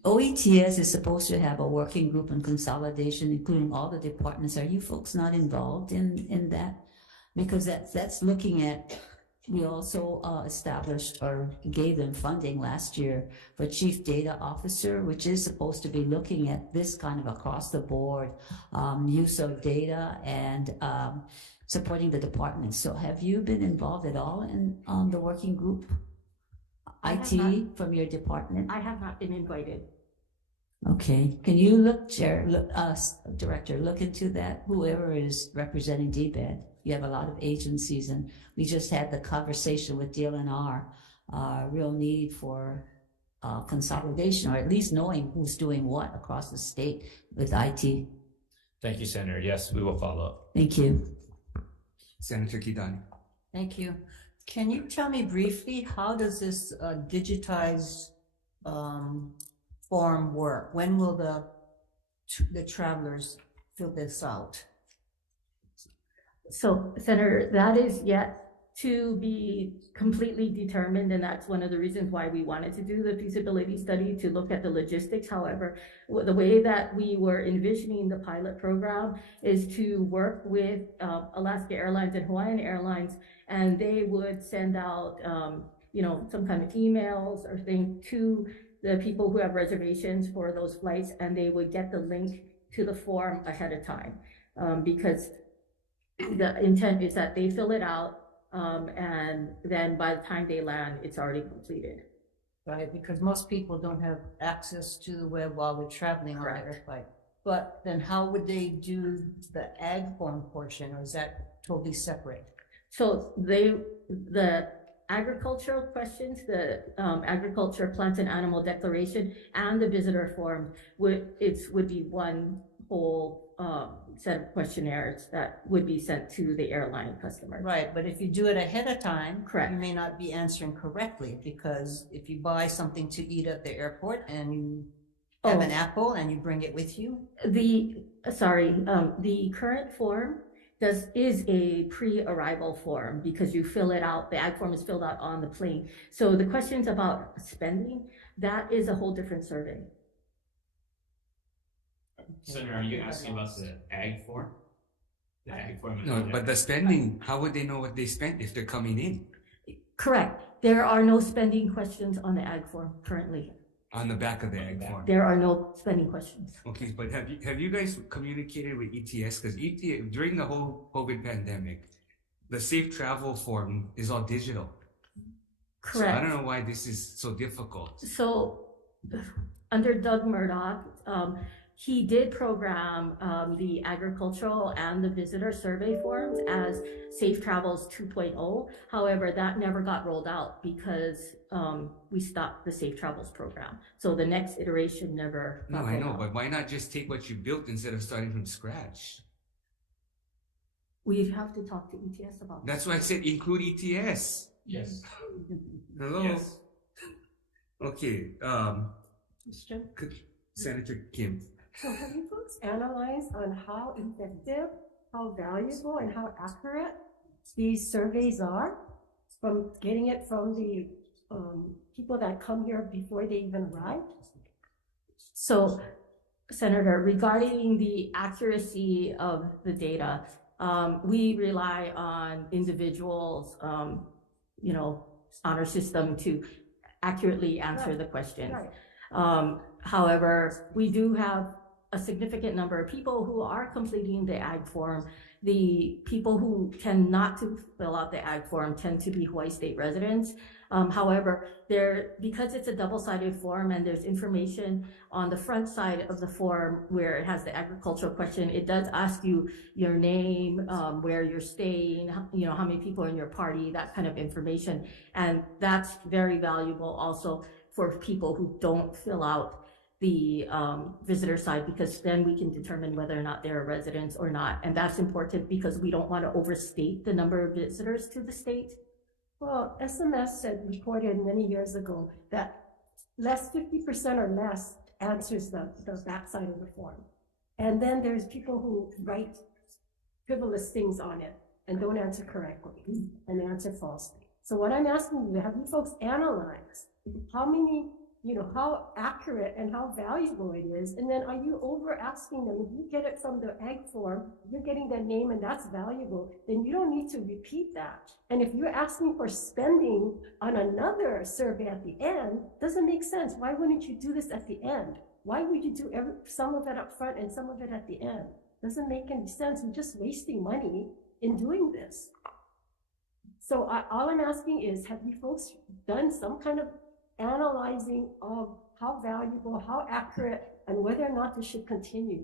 OETS is supposed to have a working group on consolidation, including all the departments. Are you folks not involved in that? Because that's looking at, we also established or gave them funding last year for Chief Data Officer, which is supposed to be looking at this kind of across the board use of data and supporting the departments. So have you been involved at all in the working group? IT from your department? I have not been invited. Okay. Can you look, Director, look into that? Whoever is representing DBED. You have a lot of agencies, and we just had the conversation with DLNR, real need for consolidation, or at least knowing who's doing what across the state with IT. Thank you, Senator. Yes, we will follow up. Thank you. Senator Kidani. Thank you. Can you tell me briefly, how does this digitized form work? When will the travelers fill this out? So, Senator, that is yet to be completely determined, and that's one of the reasons why we wanted to do the feasibility study, to look at the logistics. However, the way that we were envisioning the pilot program is to work with Alaska Airlines and Hawaiian Airlines, and they would send out, some kind of emails or thing to the people who have reservations for those flights, and they would get the link to the form ahead of time, because the intent is that they fill it out, and then by the time they land, it's already completed. Right, because most people don't have access to the web while they're traveling on their flight. But then how would they do the ag form portion, or is that totally separate? So the agricultural questions, the agriculture, plants and animal declaration, and the visitor form would be one whole set of questionnaires that would be sent to the airline customers. Right, but if you do it ahead of time, correct, you may not be answering correctly, because if you buy something to eat at the airport and you have an apple and you bring it with you? The current form is a pre-arrival form because you fill it out, the ag form is filled out on the plane. So the questions about spending, that is a whole different survey. Senator, are you asking about the ag form? The ag form? No, but the spending, how would they know what they spent if they're coming in? Correct. There are no spending questions on the ag form currently. On the back of the ag form? There are no spending questions. Okay, but have you guys communicated with ETS? Because ETS, during the whole COVID pandemic, the safe travel form is all digital. Correct. So I don't know why this is so difficult. So under Doug Murdoch, he did program the agricultural and the visitor survey forms as Safe Travels 2.0. However, that never got rolled out because we stopped the Safe Travels program. So the next iteration never got rolled out. But why not just take what you built instead of starting from scratch? We have to talk to ETS about that. That's why I said include ETS. Yes. Hello? Yes. Okay, Question? Senator Kim. So have you folks analyzed on how effective, how valuable, and how accurate these surveys are from getting it from the people that come here before they even arrive? So, Senator, regarding the accuracy of the data, we rely on individuals, honor system to accurately answer the questions. Right. However, we do have a significant number of people who are completing the ag form. The people who tend not to fill out the ag form tend to be Hawaii state residents. However, because it's a double-sided form and there's information on the front side of the form where it has the agricultural question, it does ask you your name, where you're staying, how many people are in your party, that kind of information. And that's very valuable also for people who don't fill out the visitor side, because then we can determine whether or not they're residents or not. And that's important because we don't want to overstate the number of visitors to the state. Well, SMS had reported many years ago that 50% or less answers the back side of the form. And then there's people who write frivolous things on it and don't answer correctly and answer falsely. So what I'm asking you, have you folks analyzed how many, how accurate and how valuable it is? And then are you over asking them? If you get it from the ag form, you're getting their name and that's valuable, then you don't need to repeat that. And if you're asking for spending on another survey at the end, doesn't make sense. Why wouldn't you do this at the end? Why would you do some of it up front and some of it at the end? Doesn't make any sense. We're just wasting money in doing this. So all I'm asking is, have you folks done some kind of analyzing of how valuable, how accurate, and whether or not this should continue?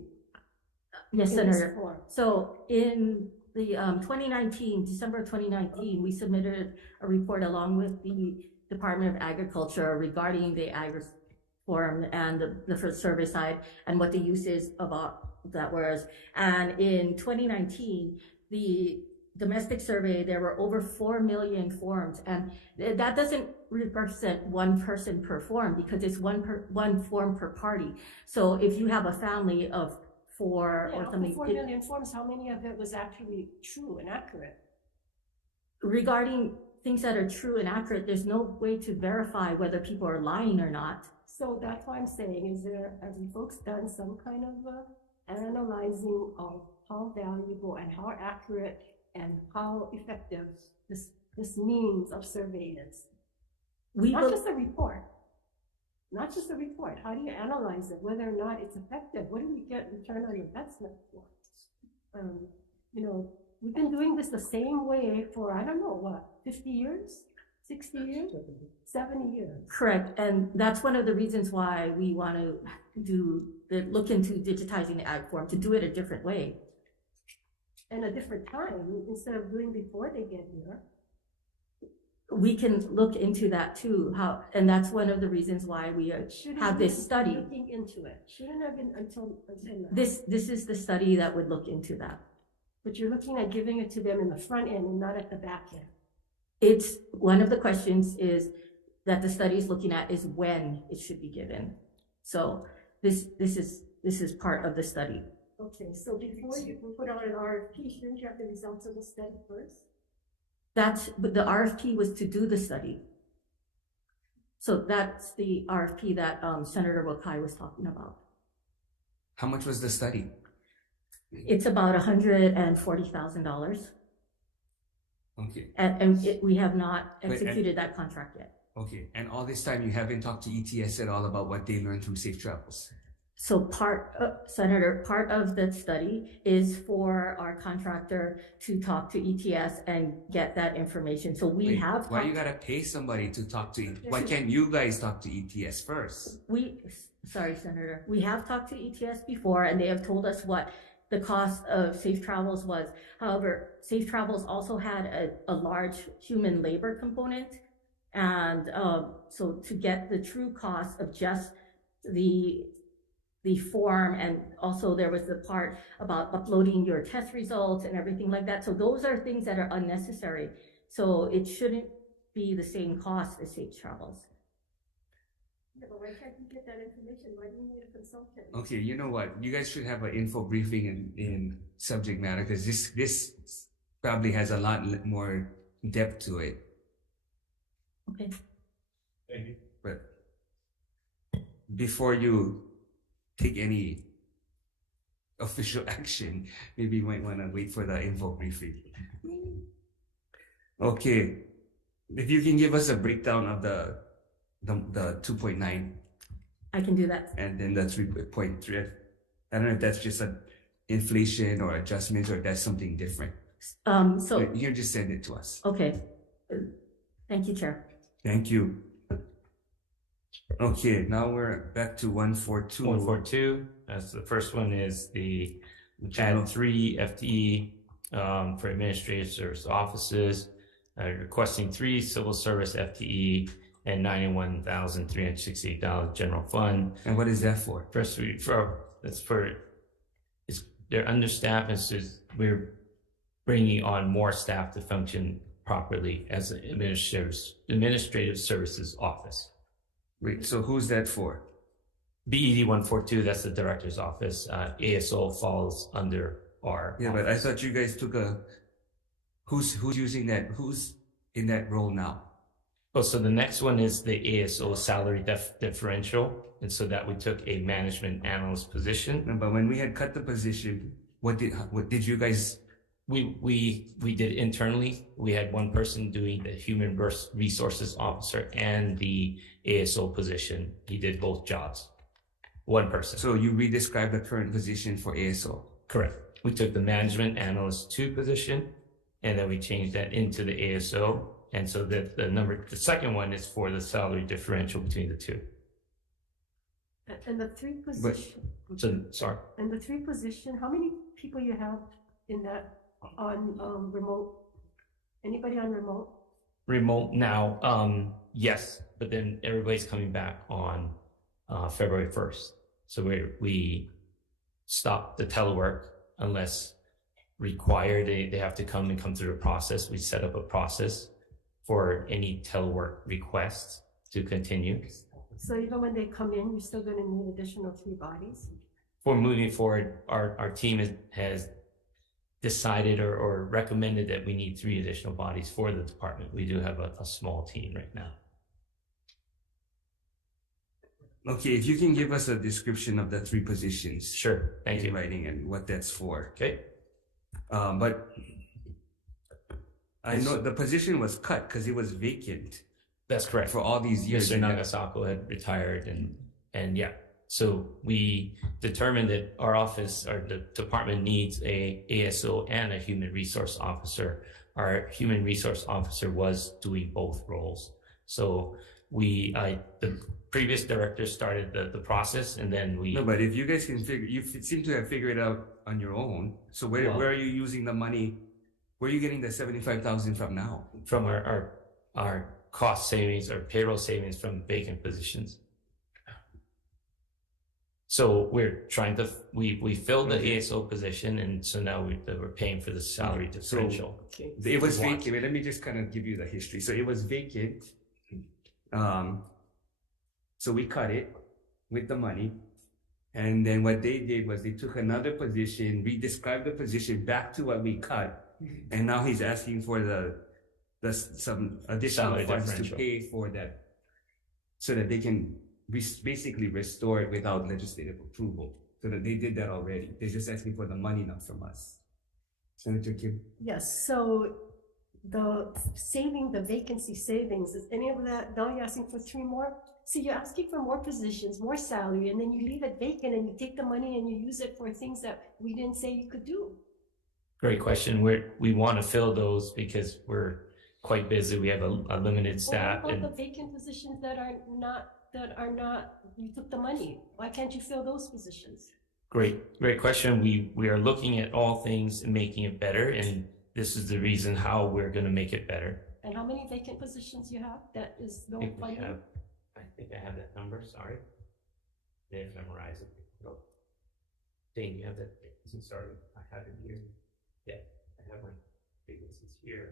Yes, Senator. So in the 2019, December 2019, we submitted a report along with the Department of Agriculture regarding the ag form and the first survey side and what the use is about that was. And in 2019, the domestic survey, there were over 4 million forms, and that doesn't represent one person per form because it's one form per party. So if you have a family of 4 or something. 4 million forms, how many of it was actually true and accurate? Regarding things that are true and accurate, there's no way to verify whether people are lying or not. So that's why I'm saying, have you folks done some kind of analyzing of how valuable and how accurate and how effective this means of survey is? Not just a report. Not just a report. How do you analyze it, whether or not it's effective? What do we get return on investment for? We've been doing this the same way for, 50 years? 60 years? 70 years. Correct. And that's one of the reasons why we want to look into digitizing the ag form, to do it a different way. And a different time, instead of doing before they get here. We can look into that too. And that's one of the reasons why we have this study. Looking into it. Shouldn't have been until now. This is the study that would look into that. But you're looking at giving it to them in the front end and not at the back end. It's one of the questions is that the study is looking at is when it should be given. So this is part of the study. Okay, so before you can put out an RFP, shouldn't you have the results of the study first? But the RFP was to do the study. So that's the RFP that Senator Wakai was talking about. How much was the study? It's about $140,000. Okay. And we have not executed that contract yet. Okay. And all this time you haven't talked to ETS at all about what they learned from Safe Travels? So Senator, part of the study is for our contractor to talk to ETS and get that information. So why you gotta pay somebody to talk to? Why can't you guys talk to ETS first? Sorry, Senator. We have talked to ETS before, and they have told us what the cost of Safe Travels was. However, Safe Travels also had a large human labor component, and so to get the true cost of just the form, and also there was the part about uploading your test results and everything like that. So those are things that are unnecessary. So it shouldn't be the same cost as Safe Travels. Yeah, but why can't you get that information? Why do you need a consultant? Okay, you know what? You guys should have an info briefing in subject matter, because this probably has a lot more depth to it. Okay. Thank you. But before you take any official action, maybe you might want to wait for the info briefing. Okay, if you can give us a breakdown of the 2.9. I can do that. And then the 3.3. I don't know if that's just an inflation or adjustments, or that's something different. So you can just send it to us. Okay. Thank you, Chair. Thank you. Okay, now we're back to 142. 142. As the first one is the add 3 FTE for administrative service offices, requesting 3 civil service FTE and $91,368 general fund. And what is that for? They're understaffed, and so we're bringing on more staff to function properly as an administrative services office. Wait, so who's that for? BED 142, that's the director's office. ASO falls under our Yeah, office. but I thought you guys took who's using that? Who's in that role now? Oh, so the next one is the ASO salary differential. And so that we took a management analyst position. No, but when we had cut the position, what did you guys? We did internally. We had one person doing the human resources officer and the ASO position. He did both jobs. One person. So you re-described the current position for ASO. Correct. We took the management analyst 2 position, and then we changed that into the ASO. And so the second one is for the salary differential between the two. And the 3 position. Sorry. And the 3 position, how many people you have in that on remote? Anybody on remote? Remote now, yes, but then everybody's coming back on February 1st. So we stopped the telework unless required. They have to come through a process. We set up a process for any telework requests to continue. So even when they come in, you're still going to need additional 3 bodies? For moving forward, our team has decided or recommended that we need 3 additional bodies for the department. We do have a small team right now. Okay, if you can give us a description of the 3 positions. Sure, thank you. Writing and what that's for. Okay. But I know the position was cut because it was vacant. That's correct. For all these years. Mr. Nagasako had retired, and yeah. So we determined that our office or the department needs a ASO and a human resource officer. Our human resource officer was doing both roles. So the previous director started the process, and then we. No, but if you guys can you seem to have figured it out on your own. So where are you using the money? Where are you getting the 75,000 from now? From our cost savings or payroll savings from vacant positions. So we're trying to, we filled the ASO position, and so now we're paying for the salary differential. So it was vacant. Let me just kind of give you the history. So it was vacant. So we cut it with the money. And then what they did was they took another position, redescribed the position back to what we cut. And now he's asking for some additional Salary funds to differential. pay for that so that they can basically restore it without legislative approval. So that they did that already. They're just asking for the money now from us. Senator Kim? Yes, so the vacancy savings, is any of that, now you're asking for 3 more? So you're asking for more positions, more salary, and then you leave it vacant and you take the money and you use it for things that we didn't say you could do. Great question. We want to fill those because we're quite busy. We have a limited staff. What And about the vacant positions that are not, you took the money? Why can't you fill those positions? great question. We are looking at all things and making it better. And this is the reason how we're going to make it better. And how many vacant positions you have that is no I think funding? I think I have that number. Sorry. I didn't memorize it. No. Dane, you have that? Sorry. I have it here. Yeah. I have my vacancies here.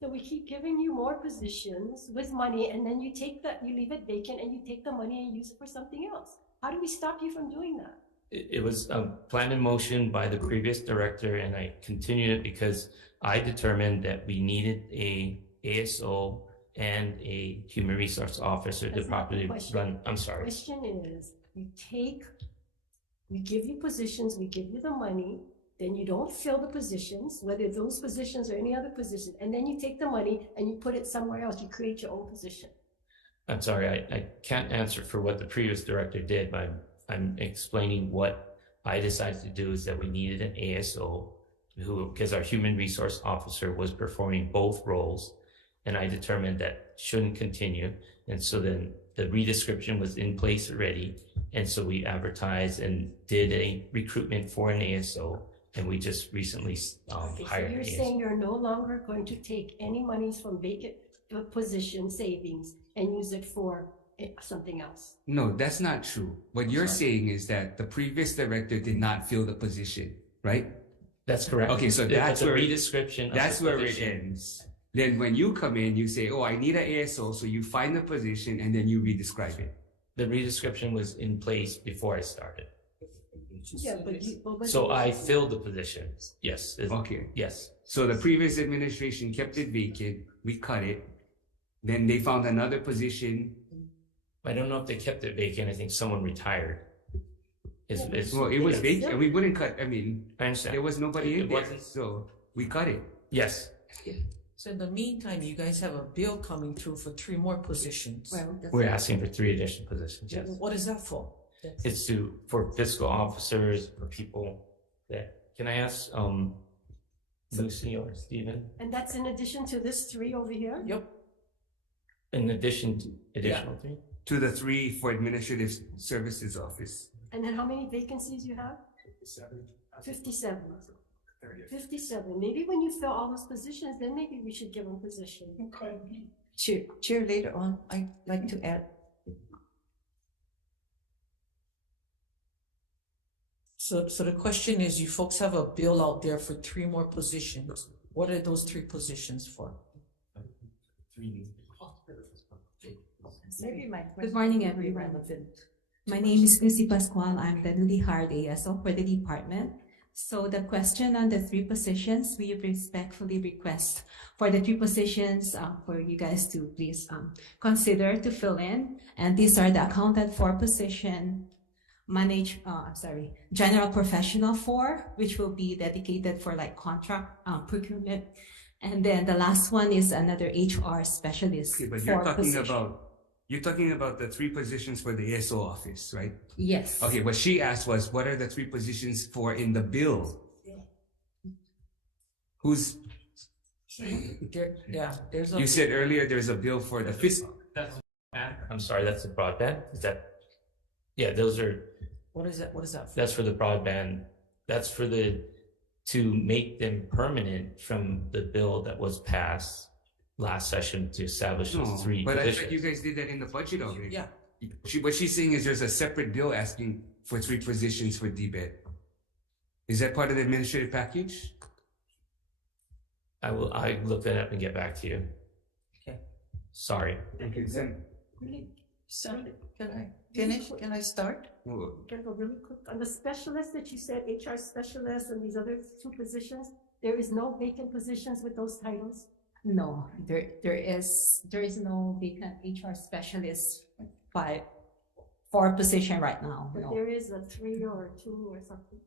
So we keep giving you more positions with money, and then you leave it vacant, and you take the money and use it for something else. How do we stop you from doing that? It was planned in motion by the previous director, and I continued it because I determined that we needed a ASO and a human resource officer to properly run. I'm sorry. The question is, we give you positions, we give you the money, then you don't fill the positions, whether those positions or any other position, and then you take the money and you put it somewhere else, you create your own position. I'm sorry, I can't answer for what the previous director did, but I'm explaining what I decided to do is that we needed an ASO because our human resource officer was performing both roles, and I determined that shouldn't continue. And so then the redescription was in place already. And so we advertised and did a recruitment for an ASO, and we just recently hired So you're an ASO. saying you're no longer going to take any monies from vacant position savings and use it for something else? No, that's not true. What you're saying is that the previous director did not fill the position, right? That's correct. Okay, so But that's the where redescription. that's where it ends. Then when you come in, you say, "Oh, I need an ASO," so you find the position and then you redescribe it. The redescription was in place before I started. Yeah, So I filled the position. Yes. Okay. Yes. So the previous administration kept it vacant. We cut it. Then they found another position. I don't know if they kept it vacant. I think someone retired. Well, it was vacant. We wouldn't cut. I mean, I understand. there was nobody It in there, wasn't- so we cut it. Yes. So in the meantime, you guys have a bill coming through for 3 more positions. We're asking for 3 additional positions. Yes. What is that for? It's for fiscal officers, for people that, can I ask, Lucy or Stephen, And that's in addition to this 3 over here? Yep. in addition to additional 3? To the 3 for administrative services office. And then how many vacancies you have? 57. 57. Maybe when you fill all those positions, then maybe we should give them position. Okay. Chair, later on, I'd like to add. So the question is, you folks have a bill out there for 3 more positions. What are those 3 positions for? Good morning, everyone. My name is Lucy Pascual. I'm the newly hired ASO for the department. So the question on the 3 positions, we respectfully request for the 3 positions for you guys to please consider to fill in. And these are the accountant 4 position, general professional 4, which will be dedicated for like contract procurement. And then the last one is another HR specialist. Okay, but 4 position. you're talking about the 3 positions for the ASO office, right? Yes. Okay, what she asked was, what are the 3 positions for in the bill? Who's? There's a. You said earlier there's a bill for the fiscal. I'm sorry, that's the broadband? Is that? Yeah, those are. What is that? What is that for? That's for the broadband. That's for to make them permanent from the bill that was passed last session to establish those 3 but positions. I thought you guys did that in the budget already. Yeah. What she's saying is there's a separate bill asking for 3 positions for DBED. Is that part of the administrative package? I look that up and get back to you. Okay. Sorry. Okay, So, can I finish? Can I start? Can I go really quick? On the specialist that you said, HR specialist and these other two positions, there is no vacant positions with those titles? No, there is no vacant HR specialist for a position right now. But No. there is a 3 or a 2 or something.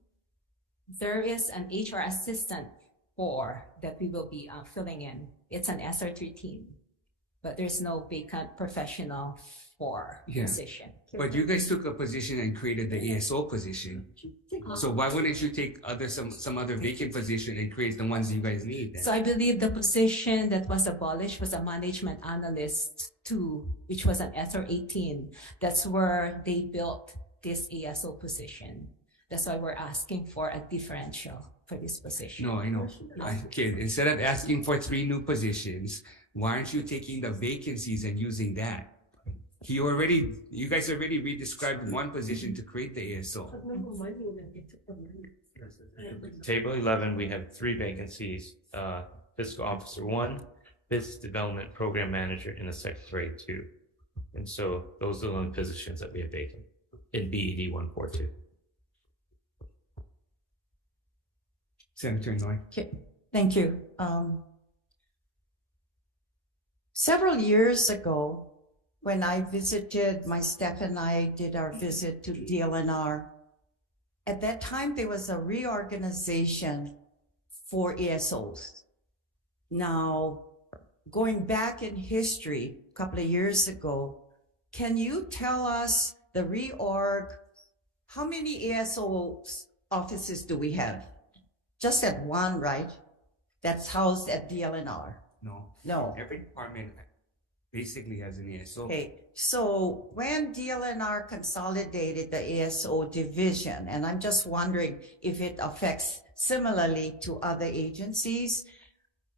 There is an HR assistant that we will be filling in. It's an SR13, but there's no vacant professional for Yeah. position. But you guys took a position and created the ASO position. So why wouldn't you take some other vacant position and create the ones you guys need then? So I believe the position that was abolished was a management analyst 2, which was an SR18. That's where they built this ASO position. That's why we're asking for a differential for this position. No, I know. Okay, instead of asking for 3 new positions, why aren't you taking the vacancies and using that? You guys already re-described one position to create the ASO. Table 11, we have 3 vacancies, fiscal officer 1, business development program manager, and a secretary 2. And so those are the only positions that we have vacant in BED 142. Senator Noy. Okay, thank you. Several years ago, when I visited, my staff and I did our visit to DLNR, at that time there was a reorganization for ASOs. Now, going back in history, a couple of years ago, can you tell us the reorg, how many ASO offices do we have? Just at one, right? That's housed at DLNR. No. Every department basically has an ASO. Okay, so when DLNR consolidated the ASO division, and I'm just wondering if it affects similarly to other agencies,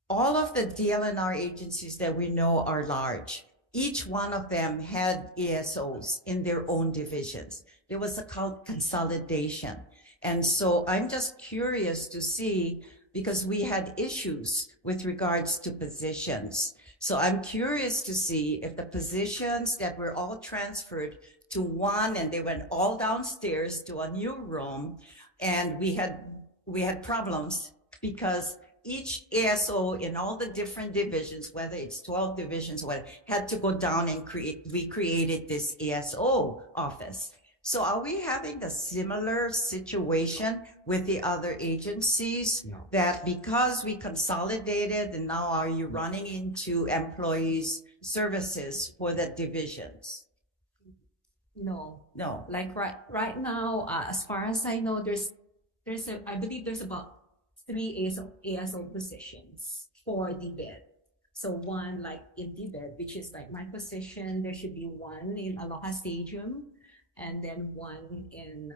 all of the DLNR agencies that we know are large. Each one of them had ASOs in their own divisions. There was a consolidation. And so I'm just curious to see, because we had issues with regards to positions. So I'm curious to see if the positions that were all transferred to one and they went all downstairs to a new room, and we had problems because each ASO in all the different divisions, whether it's 12 divisions, had to go down and we created this ASO office. So are we having the similar situation with the other agencies? No. That because we consolidated and now are you running into employees services for the divisions? No. Like right now, as far as I know, I believe there's about 3 ASO positions for DBED. So one like in DBED, which is like my position, there should be one in Aloha Stadium, and then one in.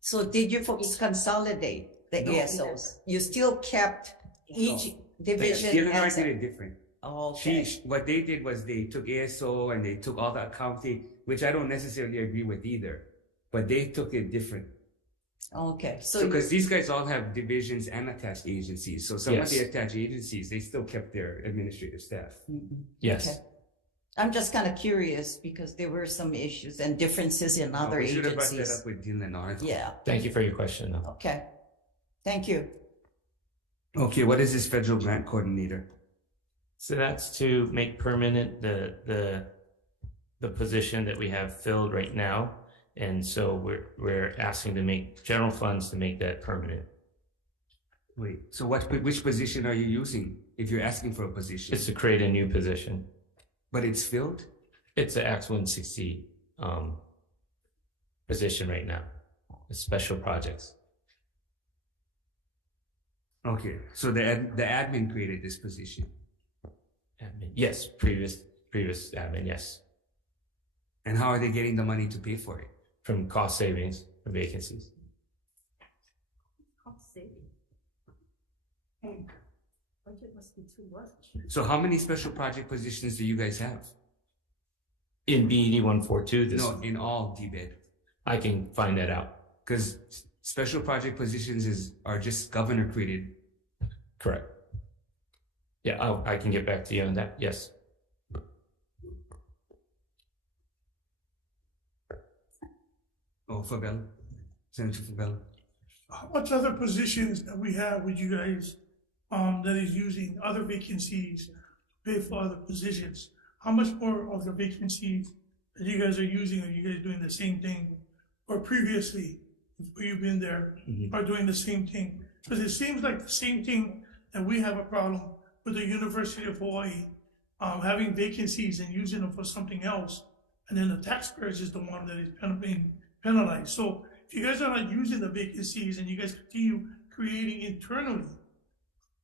So did you folks consolidate the ASOs? You still kept each division. DLNR did it different. Oh, okay. What they did was they took ASO and they took all the accounting, which I don't necessarily agree with either, but they took it different. Okay. So because these guys all have divisions and attached agencies, so some of Yes. the attached agencies, they still kept their administrative staff. Yes. Okay. I'm just kind of curious because there were some issues and differences in other We should have brought that agencies. up with DLNR. Yeah. Thank you for your question. Okay. Thank you. Okay, what is this federal grant coordinator? So that's to make permanent the position that we have filled right now. And so we're asking to make general funds to make that permanent. Wait, so which position are you using if you're asking for a position? It's to create a new position. But it's filled? It's an Act 160 position right now. It's special projects. Okay, so the admin created this position. Admin. Yes, previous admin, yes. And how are they getting the money to pay for it? From cost savings from vacancies. Cost saving. Budget must be too much. So how many special project positions do you guys have? In BED 142, No, in all DBED. I can find that out. Because special project positions are just governor created. Correct. Yeah, I can get back to you on that. Yes. Oh, Fabella, Senator Fabella. How much other positions that we have with you guys that is using other vacancies to pay for other positions? How much more of the vacancies that you guys are using, are you guys doing the same thing? Or previously, before you've been there, are doing the same thing? Because it seems like the same thing that we have a problem with the University of Hawaii, having vacancies and using them for something else. And then the taxpayers is the one that is being penalized. So if you guys are not using the vacancies and you guys continue creating internally,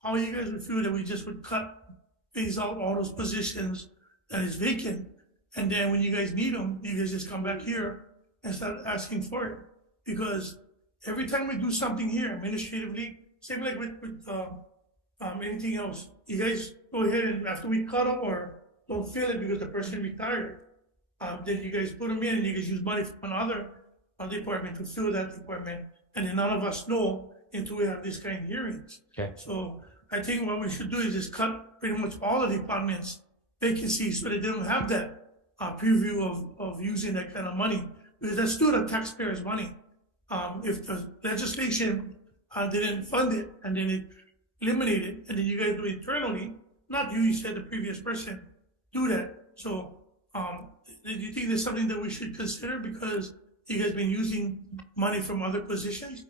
how you guys would feel that we just would phase out all those positions that is vacant, and then when you guys need them, you guys just come back here and start asking for it? Because every time we do something here administratively, same like with anything else, you guys go ahead and after we cut up or don't fill it because the person retired, then you guys put them in and you guys use money from another department to fill that department, and then none of us know until we have these kind of hearings. Okay. So I think what we should do is just cut pretty much all the departments' vacancies so that they don't have that preview of using that kind of money, because that's still the taxpayers' money. If the legislation didn't fund it and then it eliminated, and then you guys do it internally, not you said the previous person, do that. So do you think there's something that we should consider because you guys been using money from other positions?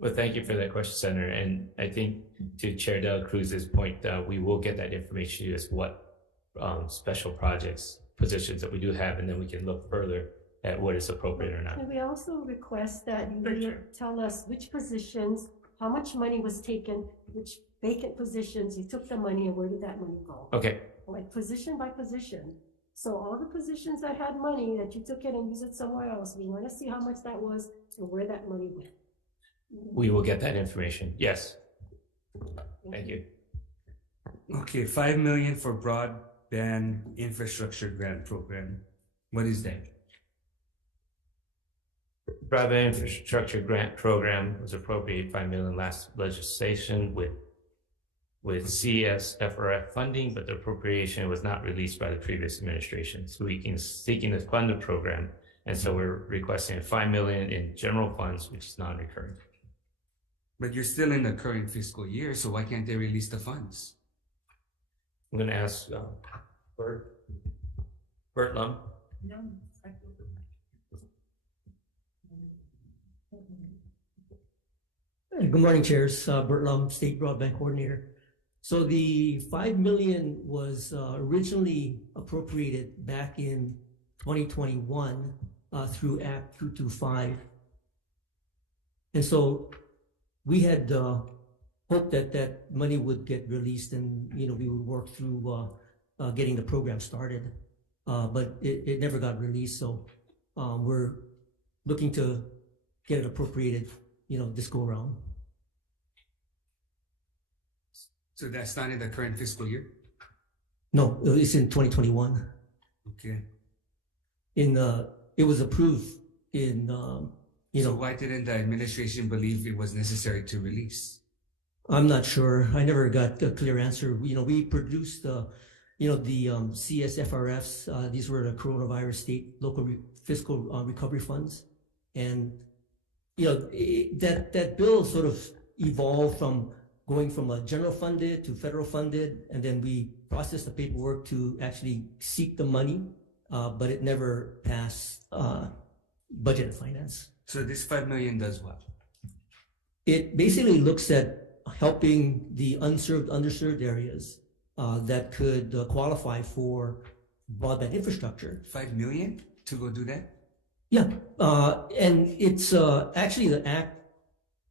Well, thank you for that question, Senator. And I think to Chair Del Cruz's point, we will get that information to you as what special projects, positions that we do have, and then we can look further at what is appropriate or not. And we also request that you tell us which positions, how much money was taken, which vacant positions, you took the money, and where did that money go? Okay. Like position by position. So all the positions that had money that you took it and used it somewhere else, we want to see how much that was and where that money went. We will get that information. Yes. Thank you. Okay, $5 million for broadband infrastructure grant program. What is that? Broadband infrastructure grant program was appropriated $5 million last legislation with CSFRF funding, but the appropriation was not released by the previous administration. So we can seeking to fund the program, and so we're requesting $5 million in general funds, which is non-recurring. But you're still in the current fiscal year, so why can't they release the funds? I'm going to ask Bert Lum. Good morning, Chairs. Bert Lum, State Broadband Coordinator. So the $5 million was originally appropriated back in 2021 through Act 225. And so we had hoped that that money would get released and, we would work through getting the program started. But it never got released. So we're looking to get it appropriated, this go around. So that's not in the current fiscal year? No, it's in 2021. Okay. It was approved in, So why didn't the administration believe it was necessary to release? I'm not sure. I never got a clear answer. We produced the CSFRFs. These were the coronavirus state local fiscal recovery funds. And, that bill sort of evolved from going from a general funded to federal funded, and then we processed the paperwork to actually seek the money, but it never passed budget and finance. So this $5 million does what? It basically looks at helping the unserved, underserved areas that could qualify for broadband infrastructure. $5 million to go do that? Yeah, and it's actually the act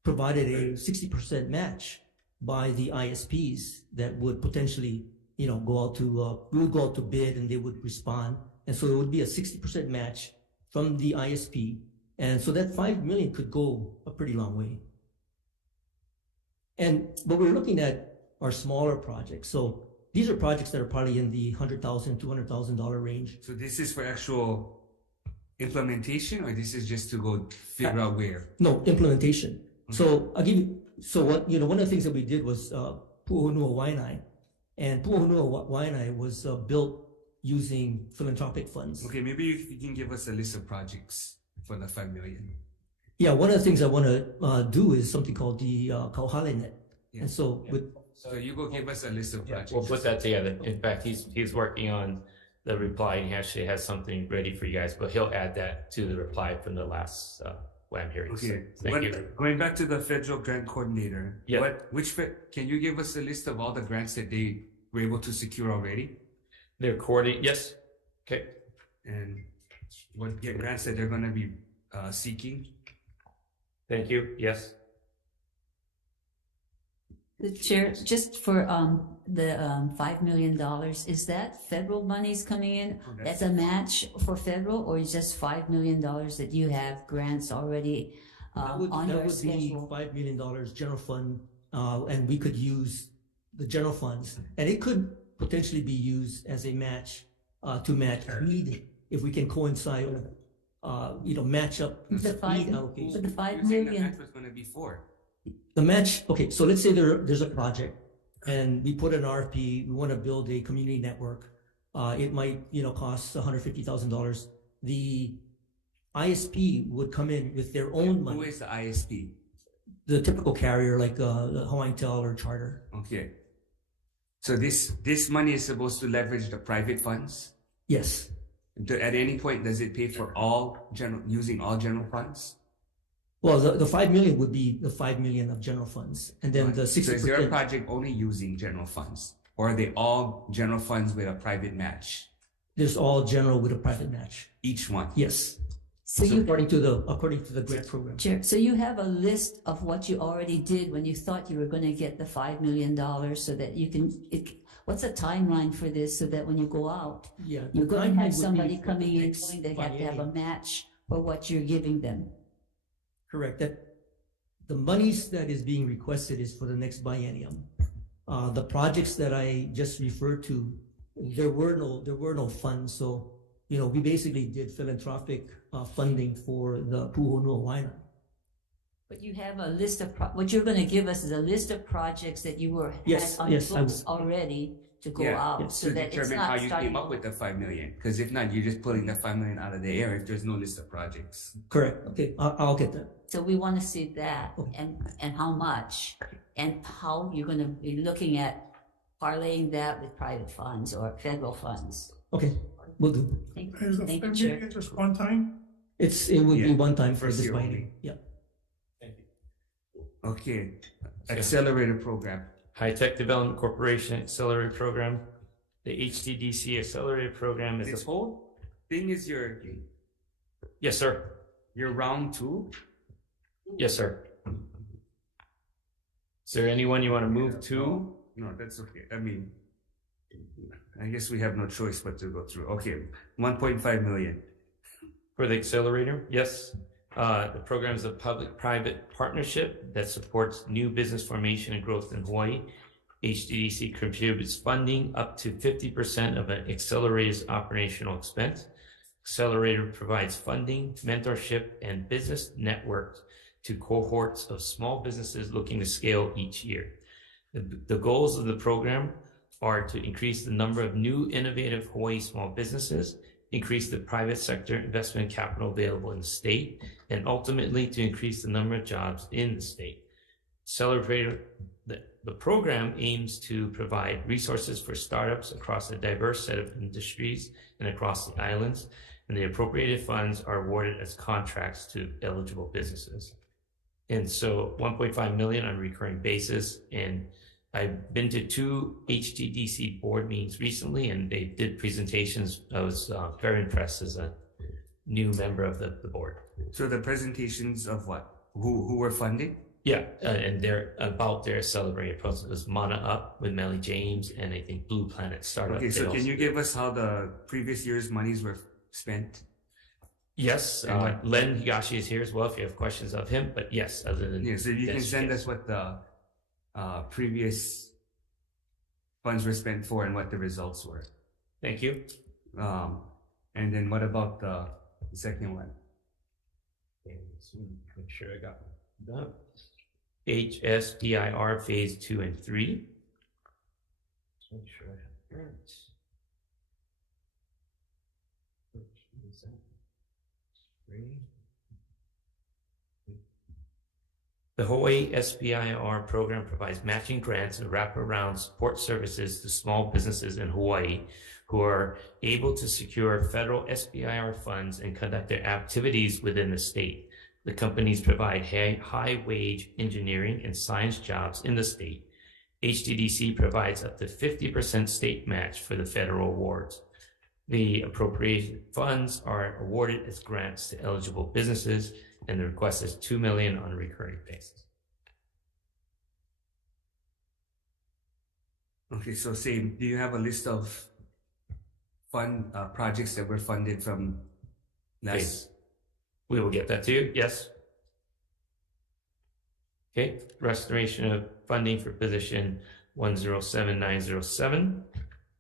provided a 60% match by the ISPs that would potentially, go out to, we would go out to bid and they would respond. And so it would be a 60% match from the ISP. And so that $5 million could go a pretty long way. But we're looking at our smaller projects. So these are projects that are probably in the $100,000, $200,000 range. So this is for actual implementation, or this is just to go figure out where? No, implementation. Okay. So I'll give you, one of the things that we did was Pu'uhonua Waianae. And Pu'uhonua Waianae was built using philanthropic funds. Okay, maybe you can give us a list of projects for the 5 million? Yeah, one of the things I want to do is something called the Kauhale net. Yeah. And so with So you go give us a list of projects. We'll put that together. In fact, he's working on the reply, and he actually has something ready for you guys, but he'll add that to the reply from the last WAM hearing. Okay. So, thank you. Going back to the federal grant coordinator. Yeah. Can you give us a list of all the grants that they were able to secure already? They're coordinating. Yes. Okay. And what grants that they're going to be seeking? Thank you. Yes. The chair, just for the $5 million, is that federal monies coming in? That's a match for federal, or is just $5 million that you have grants already on your schedule? That would be $5 million general fund, and we could use the general funds, and it could potentially be used as a match to match need if we can coincide, match up The five, need allocation. the 5 The million. match was going to be 4. The match, okay, so let's say there's a project and we put an RFP, we want to build a community network. It might, cost $150,000. The ISP would come in with their own money. Who is the ISP? The typical carrier like the Hawai'i or Charter. Okay. So this money is supposed to leverage the private funds? Yes. At any point, does it pay for using all general funds? Well, the 5 million would be the 5 million of general funds, and then the 60%. So is there a project only using general funds, or are they all general funds with a private match? There's all general with a private match. Each one. Yes. So according to the grant program. Chair, so you have a list of what you already did when you thought you were going to get the $5 million, so that you can. What's a timeline for this, so that when you go out, yeah, you're going to have somebody coming in saying they have to have a match for what you're giving them? Correct. That the monies that is being requested is for the next biennium. The projects that I just referred to, there were no funds. So, we basically did philanthropic funding for the Puhonua Waina. But you have a list of what you're going to give us is a list of projects that you had on books already to go out, so to that it's determine not how you starting. came up with the 5 million. Because if not, you're just pulling the 5 million out of the air if there's no list of projects. Correct. Okay, I'll get that. So we want to see that, and how much, and how you're going to be looking at parlaying that with private funds or federal funds. Okay, will do. Thank Is the you, $5 Chair. million just one time? It would be one time for First this year biennium. only. Yeah. Okay. Accelerator program. High-Tech Development Corporation Accelerator Program. The HTDC Accelerator Program is This whole thing is Yes, sir. your round 2? Yes, sir. Is there anyone you want to move to? No, that's okay. I guess we have no choice but to go through. Okay, 1.5 million. For the accelerator, yes. The program is a public-private partnership that supports new business formation and growth in Hawaii. HTDC contributes funding up to 50% of an accelerator's operational expense. Accelerator provides funding, mentorship, and business network to cohorts of small businesses looking to scale each year. The goals of the program are to increase the number of new innovative Hawaii small businesses, increase the private sector investment capital available in the state, and ultimately to increase the number of jobs in the state. The program aims to provide resources for startups across a diverse set of industries and across the islands, and the appropriated funds are awarded as contracts to eligible businesses. And so 1.5 million on a recurring basis. And I've been to 2 HTDC board meetings recently, and they did presentations. I was very impressed as a new member of the board. So the presentations of what? Who were funding? Yeah, and they're about their accelerator process. It was Mana Up with Melly James, and I think Blue Planet Startup. Okay, so can you give us how the previous year's monies were spent? Yes, Len Higashi is here as well if you have questions of him, but yes, other than... Yeah, so you can send us what the previous funds were spent for and what the results were. Thank you. And then what about the second one? Make sure I got that. HSDIR phase 2 and 3. Make sure I have that. The Hawaii SBIR program provides matching grants and wraparound support services to small businesses in Hawaii who are able to secure federal SBIR funds and conduct their activities within the state. The companies provide high-wage engineering and science jobs in the state. HTDC provides up to 50% state match for the federal awards. The appropriated funds are awarded as grants to eligible businesses, and the request is $2 million on a recurring basis. Okay, so same. Do you have a list of projects that were funded from last? We will get that to you. Yes. Okay. Restoration of funding for position 107907,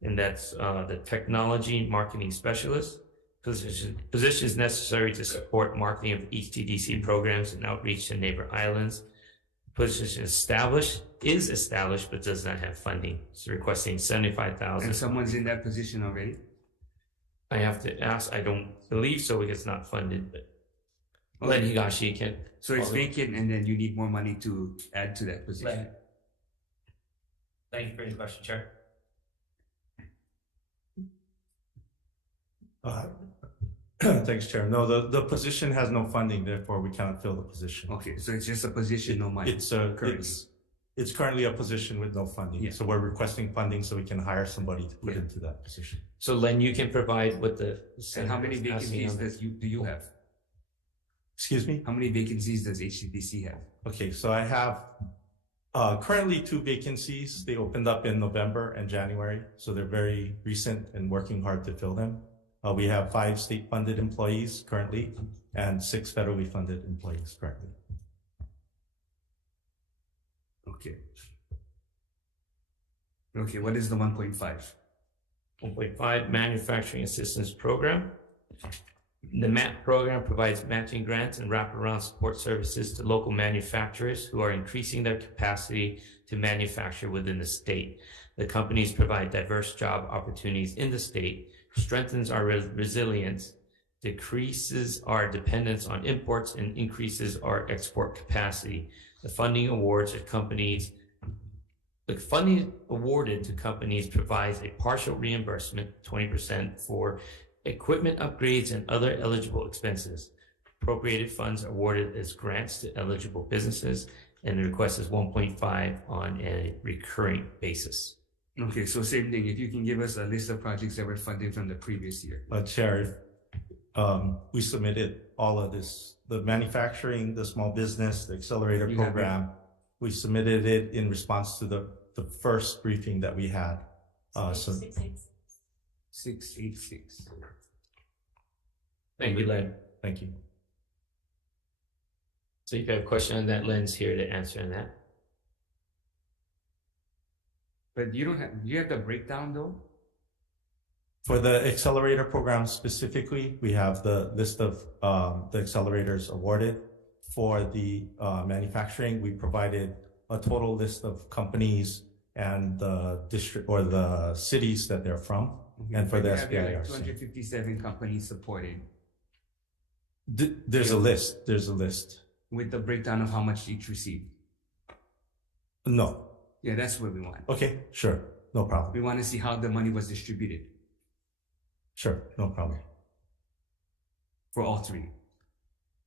and that's the technology marketing specialist. Positions necessary to support marketing of HTDC programs and outreach to neighbor islands. Position is established, but does not have funding. So requesting $75,000. And someone's in that position already? I have to ask. I don't believe so because it's not funded, but Len Higashi can. So it's vacant and then you need more money to add to that position. Thank you for your question, Chair. Thanks, Chair. No, the position has no funding, therefore we cannot fill the position. Okay, so it's just a position, no money. It's currently a position with no funding. Yeah. So we're requesting funding so we can hire somebody to put into that position. So Len, you can provide what the and how many vacancies do you have? Excuse me? How many vacancies does HTDC have? Okay, so I have currently 2 vacancies. They opened up in November and January, so they're very recent and working hard to fill them. We have 5 state-funded employees currently and 6 federally funded employees currently. Okay. Okay, what is the 1.5? 1.5 Manufacturing Assistance Program. The MAP program provides matching grants and wraparound support services to local manufacturers who are increasing their capacity to manufacture within the state. The companies provide diverse job opportunities in the state, strengthens our resilience, decreases our dependence on imports, and increases our export capacity. The funding awarded to companies provides a partial reimbursement, 20%, for equipment upgrades and other eligible expenses. Appropriated funds awarded as grants to eligible businesses, and the request is 1.5 on a recurring basis. Okay, so same thing. If you can give us a list of projects that were funded from the previous year. Chair, we submitted all of this, the manufacturing, the small business, the accelerator program. We submitted it in response to the first briefing that we had. 686. Thank you, Len. Thank you. So if you have a question on that, Len's here to answer on that. But you have the breakdown though? For the accelerator program specifically, we have the list of the accelerators awarded. For the manufacturing, we provided a total list of companies and the district or the cities that they're from. Okay. And for the SBIR, 257 companies supported. There's a list. There's a list. With the breakdown of how much each received? No. Yeah, that's what we want. Okay, sure. No problem. We want to see how the money was distributed. Sure, no problem. For all 3.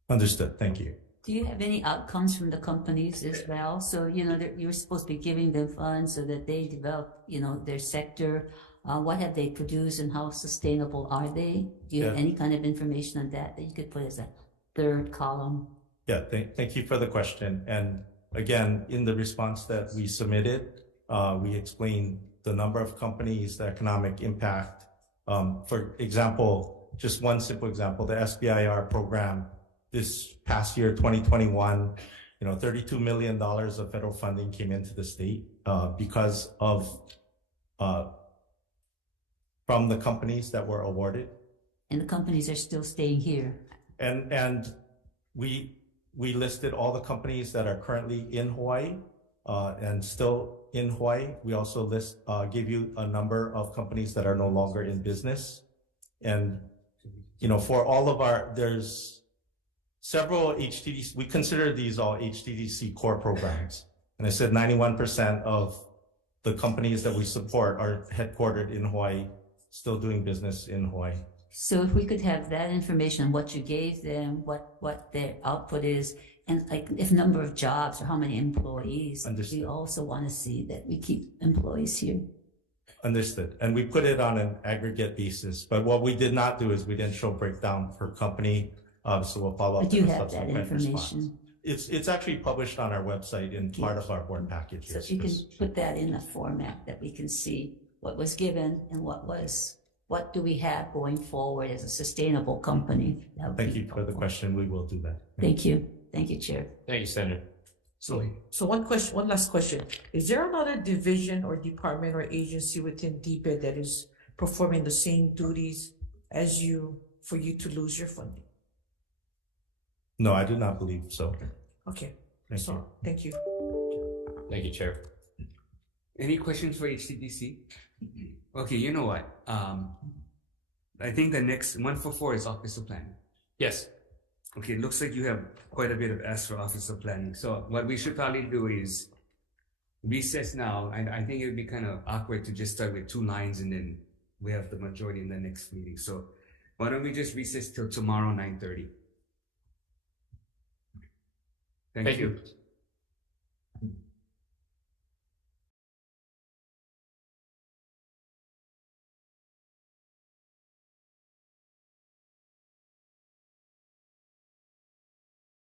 Understood. Thank you. Do you have any outcomes from the companies as well? So, you're supposed to be giving them funds so that they develop, their sector. What have they produced and how sustainable are they? Do you have any kind of information on that you could put as a 3rd column? Yeah, thank you for the question. And again, in the response that we submitted, we explained the number of companies, the economic impact. For example, just one simple example, the SBIR program this past year, 2021, $32 million of federal funding came into the state because of from the companies that were awarded. And the companies are still staying here. And we listed all the companies that are currently in Hawaii and still in Hawaii. We also gave you a number of companies that are no longer in business. And, for all of there's several HTDC, we consider these all HTDC core programs. And I said 91% of the companies that we support are headquartered in Hawaii, still doing business in Hawaii. So if we could have that information, what you gave them, what their output is, and like if number of jobs or how many employees, Understood. we also want to see that we keep employees here. Understood. And we put it on an aggregate basis. But what we did not do is we didn't show breakdown per company. So we'll follow up. But you in a have that subsequent information. response. It's actually published on our website in part of our board package. So you can put that in a format that we can see what was given and what do we have going forward as a sustainable company. Thank you for the question. We will do that. Thank you. Thank you, Chair. Thank you, Senator. So one last question. Is there another division or department or agency within DBED that is performing the same duties as you for you to lose your funding? No, I do not believe so. Okay. Thank you. Thank you. Thank you, Chair. Any questions for HTDC? Okay, you know what? I think the next 144 is Office of Planning. Yes. Okay, it looks like you have quite a bit of S for Office of Planning. So what we should probably do is recess now. I think it would be kind of awkward to just start with 2 lines and then we have the majority in the next meeting. So why don't we just recess till tomorrow, 9:30? Thank you.